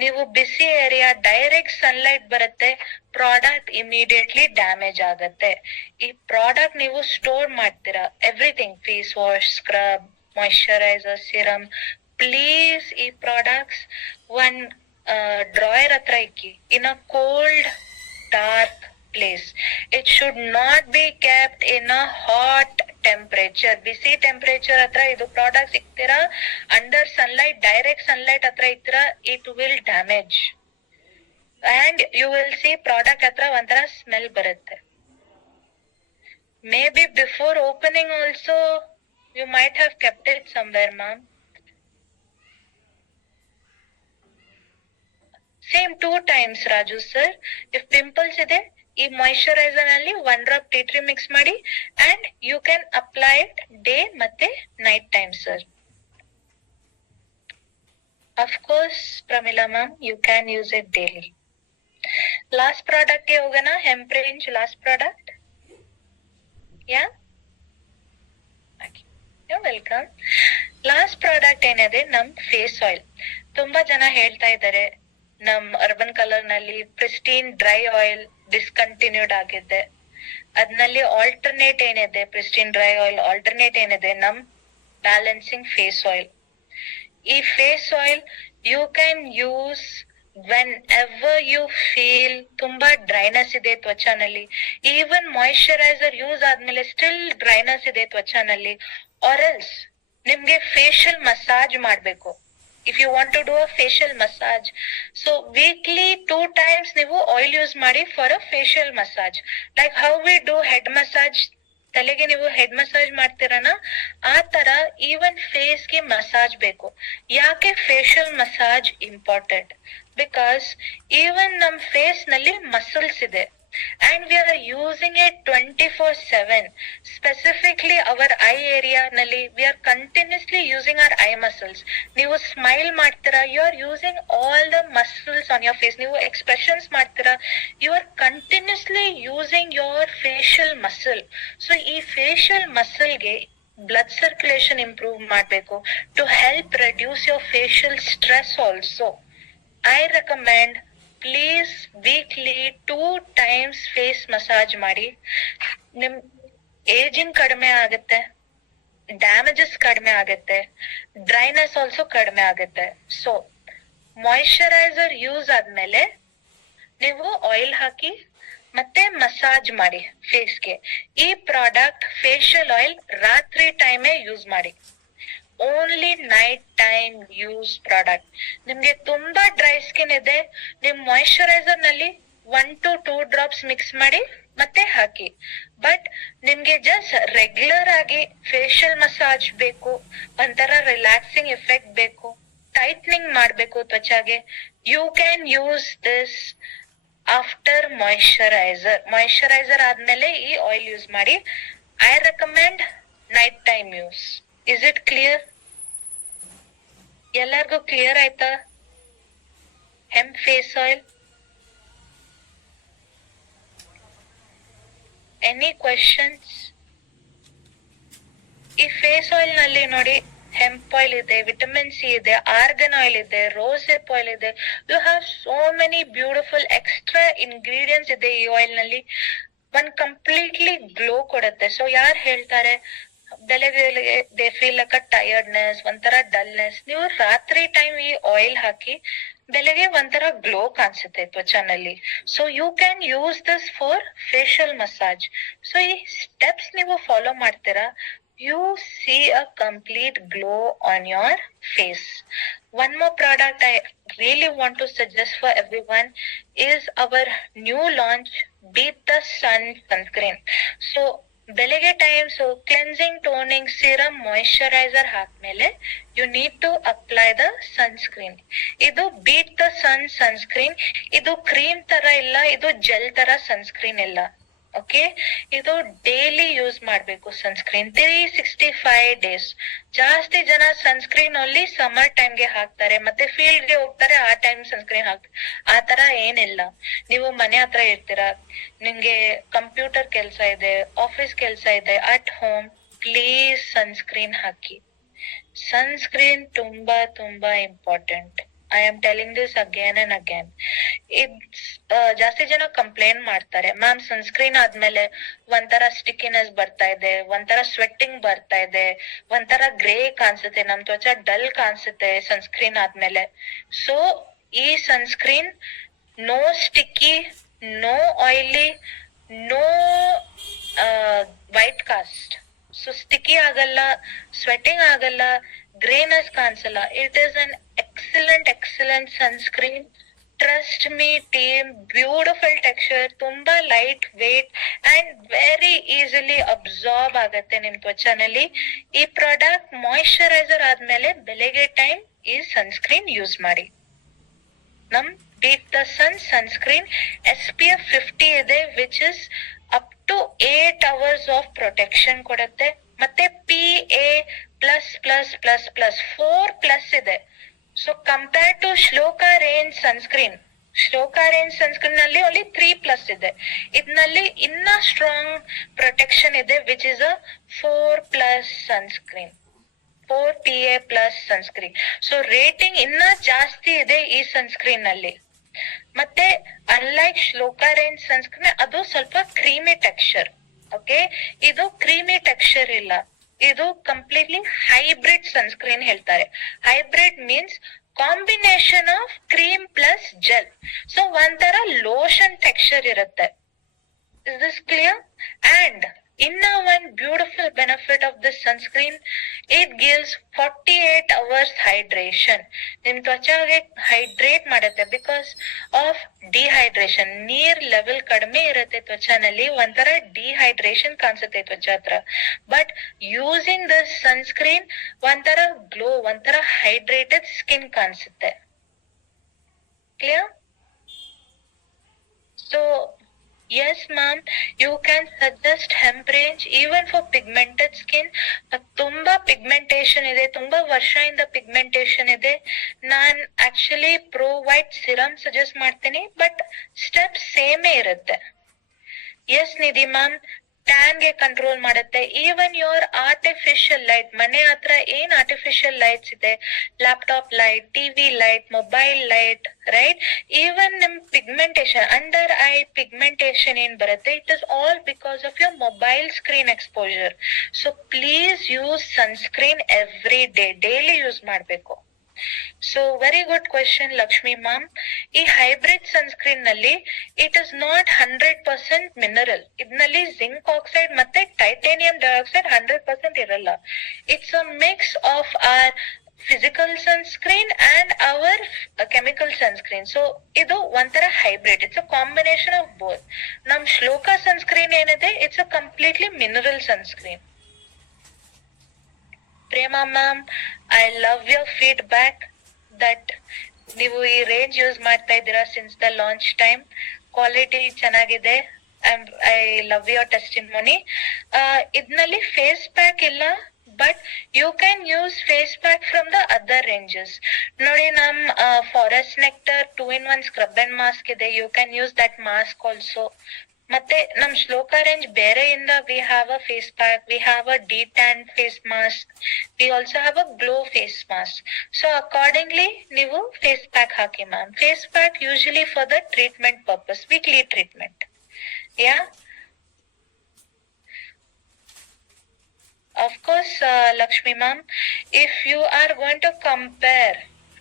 ನೀವು ಬಿಸಿ ಏರಿಯಾ, ಡೈರೆಕ್ಟ್ ಸನ್ಲೈಟ್ ಬರುತ್ತೆ, ಪ್ರಾಡಕ್ಟ್ ಇಮಿಡಿಯೇಟ್ಲಿ ಡ್ಯಾಮೇಜ್ ಆಗತ್ತೆ. ಈ ಪ್ರಾಡಕ್ಟ್ ನೀವು ಸ್ಟೋರ್ ಮಾಡ್ತೀರಾ, everything, face wash, scrub, moisturiser, serum, please ಈ ಪ್ರಾಡಕ್ಟ್ಸ್ ಒಂದ್ ಡ್ರಾಯರ್ ಹತ್ರ ಇಕ್ಕಿ, in a cold dark place. It should not be kept in a hot temperature. ಬಿಸಿ ಟೆಂಪರೇಚರ್ ಹತ್ರ ಇದು ಪ್ರಾಡಕ್ಟ್ ಇಕ್ತೀರಾ, ಅಂಡರ್ ಸನ್ಲೈಟ್, ಡೈರೆಕ್ಟ್ ಸನ್ಲೈಟ್ ಹತ್ರ ಇಕ್ತೀರಾ, it will damage and you will see product ಹತ್ರ ಒಂಥರ ಸ್ಮೆಲ್ ಬರುತ್ತೆ. Maybe before opening also you might have kept it somewhere ma'am. Same 2 times Raju sir. If pimples ಇದೆ, ಈ moisturiser ನಲ್ಲಿ 1 drop tea tree mix ಮಾಡಿ and you can apply it day ಮತ್ತೆ night time sir. Of course Pramila ma'am, you can use it daily. Last product ಗೆ ಹೋಗೋಣ. Hemp range last product. You're welcome. Last product ಏನಿದೆ, ನಮ್ face oil. ತುಂಬಾ ಜನ ಹೇಳ್ತಾ ಇದ್ದಾರೆ ನಮ್ ಅರ್ಬನ್ ಕಲರ್ ನಲ್ಲಿ ಪ್ರಿಸ್ಟೀನ್ ಡ್ರೈ ಆಯಿಲ್ ಡಿಸ್ಕಂಟಿನ್ಯೂಡ್ ಆಗಿದೆ. ಅದ್ನಲ್ಲಿ ಆಲ್ಟರ್ನೇಟ್ ಏನಿದೆ, ಪ್ರಿಸ್ಟೀನ್ ಡ್ರೈ ಆಯಿಲ್ ಆಲ್ಟರ್ನೇಟ್ ಏನಿದೆ, ನಮ್ ಬ್ಯಾಲೆನ್ಸಿಂಗ್ ಫೇಸ್ ಆಯಿಲ್. ಈ face oil you can use whenever you feel ತುಂಬಾ ಡ್ರೈನೆಸ್ ಇದೆ ತ್ವಚಾನಲ್ಲಿ. ಈವನ್ ಮಾಯಿಶ್ಚರೈಸರ್ ಯೂಸ್ ಆದ್ಮೇಲೆ ಸ್ಟಿಲ್ ಡ್ರೈನೆಸ್ ಇದೆ ತ್ವಚಾನಲ್ಲಿ, ಆರ್ ಎಲ್ಸ್ ನಿಮ್ಗೆ ಫೇಶಿಯಲ್ ಮಸಾಜ್ ಮಾಡ್ಬೇಕು. If you want to do a facial massage, so weekly 2 times ನೀವು ಆಯಿಲ್ ಯೂಸ್ ಮಾಡಿ for a facial massage. Like how we do head massage, ತಲೆಗೆ ನೀವು head massage ಮಾಡ್ತೀರನ, ಆ ತರ ಈವನ್ ಫೇಸ್ ಗೆ massage ಬೇಕು. ಯಾಕೆ facial massage important? Because even ನಮ್ ಫೇಸ್ ನಲ್ಲಿ ಮಸಲ್ಸ್ ಇದೆ and we are using it 24/7. Specifically our eye area nalli we are continuously using our eye muscles. ನೀವು ಸ್ಮೈಲ್ ಮಾಡ್ತೀರಾ, you are using all the muscles on your face. ನೀವು expressions ಮಾಡ್ತೀರಾ, you are continuously using your facial muscle. So ಈ facial muscle ಗೆ blood circulation improve ಮಾಡ್ಬೇಕು to help reduce your facial stress also. I recommend please weekly 2 times face massage ಮಾಡಿ. ನಿಮ್ ageing ಕಡಿಮೆ ಆಗುತ್ತೆ, damages ಕಡಿಮೆ ಆಗುತ್ತೆ, ಡ್ರೈನೆಸ್ ಆಲ್ಸೋ ಕಡಿಮೆ ಆಗುತ್ತೆ. ಸೊ ಮಾಯಿಶ್ಚರೈಸರ್ ಯೂಸ್ ಆದ್ಮೇಲೆ ನೀವು ಆಯಿಲ್ ಹಾಕಿ ಮತ್ತೆ ಮಸಾಜ್ ಮಾಡಿ ಫೇಸ್ಗೆ. ಈ ಪ್ರಾಡಕ್ಟ್ ಫೇಶಿಯಲ್ ಆಯಿಲ್ ರಾತ್ರಿ ಟೈಮೇ ಯೂಸ್ ಮಾಡಿ. Only night time use product. ನಿಮ್ಗೆ ತುಂಬಾ ಡ್ರೈ ಸ್ಕಿನ್ ಇದೆ, ನಿಮ್ ಮಾಯಿಶ್ಚರೈಸರ್ ನಲ್ಲಿ 1 to 2 drops ಮಿಕ್ಸ್ ಮಾಡಿ ಮತ್ತೆ ಹಾಕಿ. ಬಟ್ ನಿಮ್ಗೆ ಜಸ್ಟ್ ರೆಗ್ಯುಲರ್ ಆಗಿ ಫೇಶಿಯಲ್ ಮಸಾಜ್ ಬೇಕು, ಒಂಥರ ರಿಲ್ಯಾಕ್ಸಿಂಗ್ ಎಫೆಕ್ಟ್ ಬೇಕು, ಟೈಟ್ನಿಂಗ್ ಮಾಡ್ಬೇಕು ತ್ವಚಾಗೆ, you can use this after moisturiser. Moisturiser ಆದ್ಮೇಲೆ ಈ ಆಯಿಲ್ ಯೂಸ್ ಮಾಡಿ. I recommend night time use. Is it clear? ಎಲ್ಲರಿಗೂ ಕ್ಲಿಯರ್ ಆಯ್ತಾ? Hemp face oil. Any questions? ಈ ಫೇಸ್ ಆಯಿಲ್ ನಲ್ಲಿ ನೋಡಿ, ಹೆಂಪ್ ಆಯಿಲ್ ಇದೆ, ವಿಟಮಿನ್ ಸಿ ಇದೆ, ಆರ್ಗನ್ ಆಯಿಲ್ ಇದೆ, ರೋಸ್ ಹಿಪ್ ಆಯಿಲ್ ಇದೆ. You have so many beautiful extra ingredients ಇದೆ ಈ ಆಯಿಲ್ ನಲ್ಲಿ. ಒಂದ್ ಕಂಪ್ಲೀಟ್ಲಿ ಗ್ಲೋ ಕೊಡುತ್ತೆ. ಸೊ ಯಾರು ಹೇಳ್ತಾರೆ ಬೆಳಗ್ಗೆ they feel like a tiredness, ಒಂಥರ ಡಲ್ನೆಸ್, ನೀವು ರಾತ್ರಿ ಟೈಮ್ ಈ ಆಯಿಲ್ ಹಾಕಿ ಬೆಳಗ್ಗೆ ಒಂಥರ ಗ್ಲೋ ಕಾಣಿಸುತ್ತೆ ತ್ವಚಾನಲ್ಲಿ. So you can use this for facial massage. So ಈ ಸ್ಟೆಪ್ಸ್ ನೀವು ಫಾಲೋ ಮಾಡ್ತೀರಾ, you see a complete glow on your face. One more product I really want to suggest for everyone is our new launch, Beat the Sun sunscreen. So ಬೆಳಗ್ಗೆ time so cleansing toning serum moisturiser ಹಾಕ್ಮೇಲೆ you need to apply the sunscreen. ಇದು beat the sun sunscreen. ಇದು cream ತರ ಇಲ್ಲ, ಇದು gel ತರ sunscreen ಇಲ್ಲ. Okay, ಇದು ಡೈಲಿ ಯೂಸ್ ಮಾಡ್ಬೇಕು ಸನ್ಸ್ಕ್ರೀನ್ 365 days. ಜಾಸ್ತಿ ಜನ ಸನ್ಸ್ಕ್ರೀನ್ ಅಲ್ಲಿ ಸಮ್ಮರ್ ಟೈಮ್ಗೆ ಹಾಕ್ತಾರೆ, ಮತ್ತೆ ಫೀಲ್ಡ್ ಗೆ ಹೋಗ್ತಾರೆ, ಆ ಟೈಮ್ ಸನ್ಸ್ಕ್ರೀನ್ ಹಾಕ್ತಾರೆ. ಆ ತರ ಏನಿಲ್ಲ. ನೀವು ಮನೆ ಹತ್ರ ಇರ್ತೀರಾ, ನಿಮ್ಗೆ ಕಂಪ್ಯೂಟರ್ ಕೆಲ್ಸ ಇದೆ, ಆಫೀಸ್ ಕೆಲ್ಸ ಇದೆ, at home, please sunscreen hockey. Sunscreen ತುಂಬಾ ತುಂಬಾ important. I am telling this again and again. ಜಾಸ್ತಿ ಜನ ಕಂಪ್ಲೇಂಟ್ ಮಾಡ್ತಾರೆ, ಮ್ಯಾಮ್ ಸನ್ಸ್ಕ್ರೀನ್ ಆದ್ಮೇಲೆ ಒಂಥರ ಸ್ಟಿಕಿನೆಸ್ ಬರ್ತಾ ಇದೆ, ಒಂಥರ ಸ್ವೆಟ್ಟಿಂಗ್ ಬರ್ತಾ ಇದೆ, ಒಂಥರ ಗ್ರೇ ಕಾಣಿಸುತ್ತೆ, ನಮ್ ತ್ವಚ ಡಲ್ ಕಾಣಿಸುತ್ತೆ ಸನ್ಸ್ಕ್ರೀನ್ ಆದ್ಮೇಲೆ. ಸೊ ಈ sunscreen no sticky, no oily, no white cast. So sticky ಆಗಲ್ಲ, ಸ್ವೆಟ್ಟಿಂಗ್ ಆಗಲ್ಲ, ಗ್ರೇನೆಸ್ ಕಾಣಿಸಲ್ಲ. It is an excellent sunscreen. Trust me team, beautiful texture, ತುಂಬಾ light weight and very easily absorb ಆಗತ್ತೆ ನಿಮ್ ತ್ವಚನಲ್ಲಿ. ಈ ಪ್ರಾಡಕ್ಟ್ ಮಾಯಿಶ್ಚರೈಸರ್ ಆದ್ಮೇಲೆ ಬೆಳಗ್ಗೆ ಟೈಮ್ ಈ ಸನ್ಸ್ಕ್ರೀನ್ ಯೂಸ್ ಮಾಡಿ. ನಮ್ beat the sun sunscreen SPF 50 ಇದೆ, which is up to 8 hours of protection ಕೊಡುತ್ತೆ. ಮತ್ತೆ PA++++4+ ಇದೆ. So compare to Shloka range sunscreen ನಲ್ಲಿ ಓನ್ಲಿ 3+ ಇದೆ. ಇದ್ನಲ್ಲಿ ಇನ್ನ ಸ್ಟ್ರಾಂಗ್ ಪ್ರೊಟೆಕ್ಷನ್ ಇದೆ, which is a 4+ sunscreen, 4 PA+ sunscreen. So rating ಇನ್ನ ಜಾಸ್ತಿ ಇದೆ ಈ ಸನ್ಸ್ಕ್ರೀನ್ ನಲ್ಲಿ. ಮತ್ತೆ ಅನ್ಲೈಕ್ ಶ್ಲೋಕಾ ರೇಂಜ್ ಸನ್ಸ್ಕ್ರೀನ್, ಅದು ಸ್ವಲ್ಪ ಕ್ರೀಮಿ ಟೆಕ್ಸ್ಚರ್. ಓಕೆ, ಇದು ಕ್ರೀಮಿ ಟೆಕ್ಸ್ಚರ್ ಇಲ್ಲ, ಇದು ಕಂಪ್ಲೀಟ್ಲಿ ಹೈಬ್ರಿಡ್ ಸನ್ಸ್ಕ್ರೀನ್ ಹೇಳ್ತಾರೆ. Hybrid means combination of cream plus gel. So ಒಂಥರ ಲೋಷನ್ ಟೆಕ್ಸ್ಚರ್ ಇರುತ್ತೆ. Is this clear? ಅಂಡ್ ಇನ್ನ one beautiful benefit of this sunscreen, it gives 48 hours hydration. ನಿಮ್ ತ್ವಚಾಗೆ hydrate ಮಾಡುತ್ತೆ because of dehydration. ನೀರ್ level ಕಡಿಮೆ ಇರುತ್ತೆ ತ್ವಚಾನಲ್ಲಿ, ಒಂಥರ ಡಿಹೈಡ್ರೇಷನ್ ಕಾಣಿಸುತ್ತೆ ತ್ವಚ ಹತ್ರ. ಬಟ್ ಯೂಸಿಂಗ್ ದಿಸ್ ಸನ್ಸ್ಕ್ರೀನ್ ಒಂಥರ ಗ್ಲೋ, ಒಂಥರ ಹೈಡ್ರೇಟೆಡ್ ಸ್ಕಿನ್ ಕಾಣಿಸುತ್ತೆ. Clear? So yes ma'am, you can suggest hemp range even for pigmented skin. ತುಂಬಾ ಪಿಗ್ಮೆಂಟೇಶನ್ ಇದೆ, ತುಂಬಾ ವರ್ಷದಿಂದ ಪಿಗ್ಮೆಂಟೇಶನ್ ಇದೆ. ನಾನ್ actually pro white serum suggest ಮಾಡ್ತೀನಿ, ಬಟ್ ಸ್ಟೆಪ್ ಸೇಮೇ ಇರುತ್ತೆ. ಎಸ್ ನಿಧಿ ಮ್ಯಾಮ್, ಟ್ಯಾನ್ ಗೆ ಕಂಟ್ರೋಲ್ ಮಾಡುತ್ತೆ. ಈವನ್ ಯೋರ್ ಆರ್ಟಿಫಿಷಿಯಲ್ ಲೈಟ್, ಮನೆ ಹತ್ರ ಏನ್ ಆರ್ಟಿಫಿಷಿಯಲ್ ಲೈಟ್ಸ್ ಇದೆ, laptop light, TV light, mobile light, right? Even ನಿಮ್ ಪಿಗ್ಮೆಂಟೇಶನ್, ಅಂಡರ್ ಐ ಪಿಗ್ಮೆಂಟೇಶನ್ ಏನ್ ಬರುತ್ತೆ, it is all because of your mobile screen exposure. So please use sunscreen every day, daily use ಮಾಡ್ಬೇಕು. So very good question Lakshmi ma'am. ಈ hybrid sunscreen ನಲ್ಲಿ it is not 100% mineral. ಇದ್ನಲ್ಲಿ zinc oxide ಮತ್ತೆ titanium dioxide 100% ಇರಲ್ಲ. It's a mix of our physical sunscreen and our chemical sunscreen. So ಇದು ಒಂಥರ hybrid, it's a combination of both. ನಮ್ Shloka sunscreen ಏನಿದೆ, it's a completely mineral sunscreen. Prema ma'am, I love your feedback that ನೀವು ಈ range use ಮಾಡ್ತಾ ಇದ್ದೀರಾ since the launch time. Quality ಚೆನ್ನಾಗಿದೆ. I love your testimony. ಇದ್ನಲ್ಲಿ ಫೇಸ್ ಪ್ಯಾಕ್ ಇಲ್ಲ, but you can use face pack from the other ranges. ನೋಡಿ, ನಮ್ forest nectar 2-in-1 scrub and mask ಇದೆ, you can use that mask also. ಮತ್ತೆ ನಮ್ Shloka range ಬೇರೆಯಿಂದ we have a face pack, we have a de-tan face mask, we also have a glow face mask. So accordingly ನೀವು face pack ಹಾಕಿ ma'am. Face pack usually for the treatment purpose, weekly treatment. Yeah, of course, Lakshmi ma'am, if you are going to compare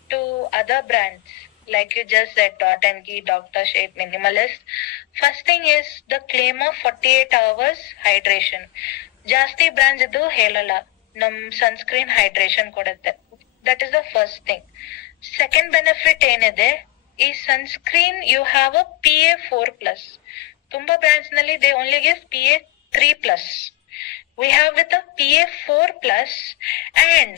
to other brands, like you just said, Dot and Key, Dr. Sheth, Minimalist, first thing is the claim of 48 hours hydration. ಜಾಸ್ತಿ branch ಇದು ಹೇಳಲ್ಲ, ನಮ್ sunscreen hydration ಕೊಡುತ್ತೆ. That is the first thing. Second benefit ಏನಿದೆ, ಈ sunscreen you have a PA4+. ತುಂಬಾ branch ನಲ್ಲಿ they only give PA3+. We have with a PA4+ and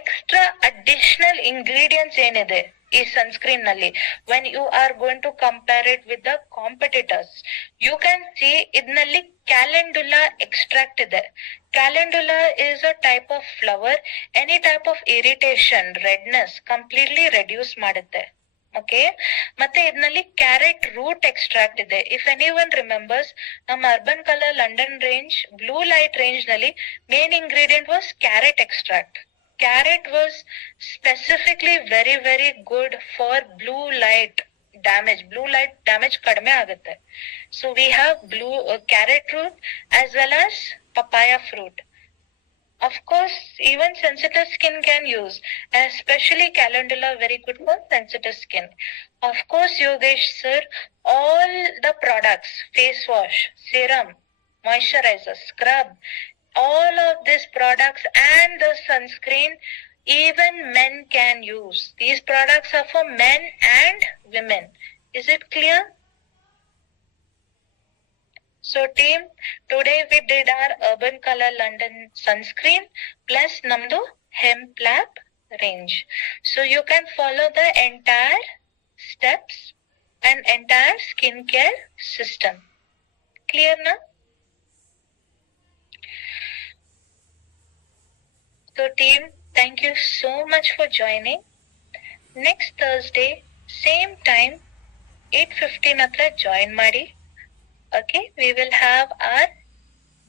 extra additional ingredients ಏನಿದೆ ಈ ಸನ್ಸ್ಕ್ರೀನ್ ನಲ್ಲಿ. when you are going to compare it with the competitors, you can see ಇದರಲ್ಲಿ ಕ್ಯಾಲೆಂಡುಲಾ extract ಇದೆ. ಕ್ಯಾಲೆಂಡುಲಾ is a type of flower. any type of irritation, redness completely reduce ಮಾಡುತ್ತೆ. Okay, ಮತ್ತೆ ಇದರಲ್ಲಿ carrot root extract ಇದೆ. If any one remembers, ನಮ್ಮ Urban Color London range blue light range ನಲ್ಲಿ main ingredient was carrot extract. Carrot was specifically very very good for blue light damage. Blue light damage kadme agutte. So we have carrot root as well as papaya fruit. Of course, even sensitive skin can use, especially calendula very good for sensitive skin. Of course, Yogesh sir, all the products, face wash, serum, moisturizer, scrub, all of these products and the sunscreen, even men can use. These products are for men and women. Is it clear? So team, today we did our Urban Color London sunscreen plus namdu hemp lab range. So you can follow the entire steps and entire skincare system. Clear na? So team, thank you so much for joining. Next Thursday, same time, 8:15 hatra join ಮಾಡಿ. Okay, we will have our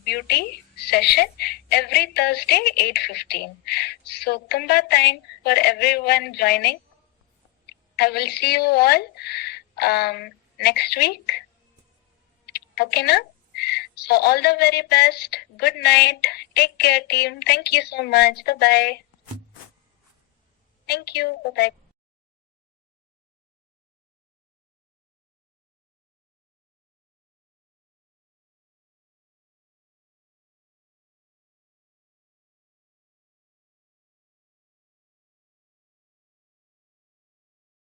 beauty session every Thursday 8:15. So tumba thanks for everyone joining. I will see you all next week. Okay na? So all the very best. Good night. Take care team. Thank you so much. Bye bye. Thank you. Bye bye.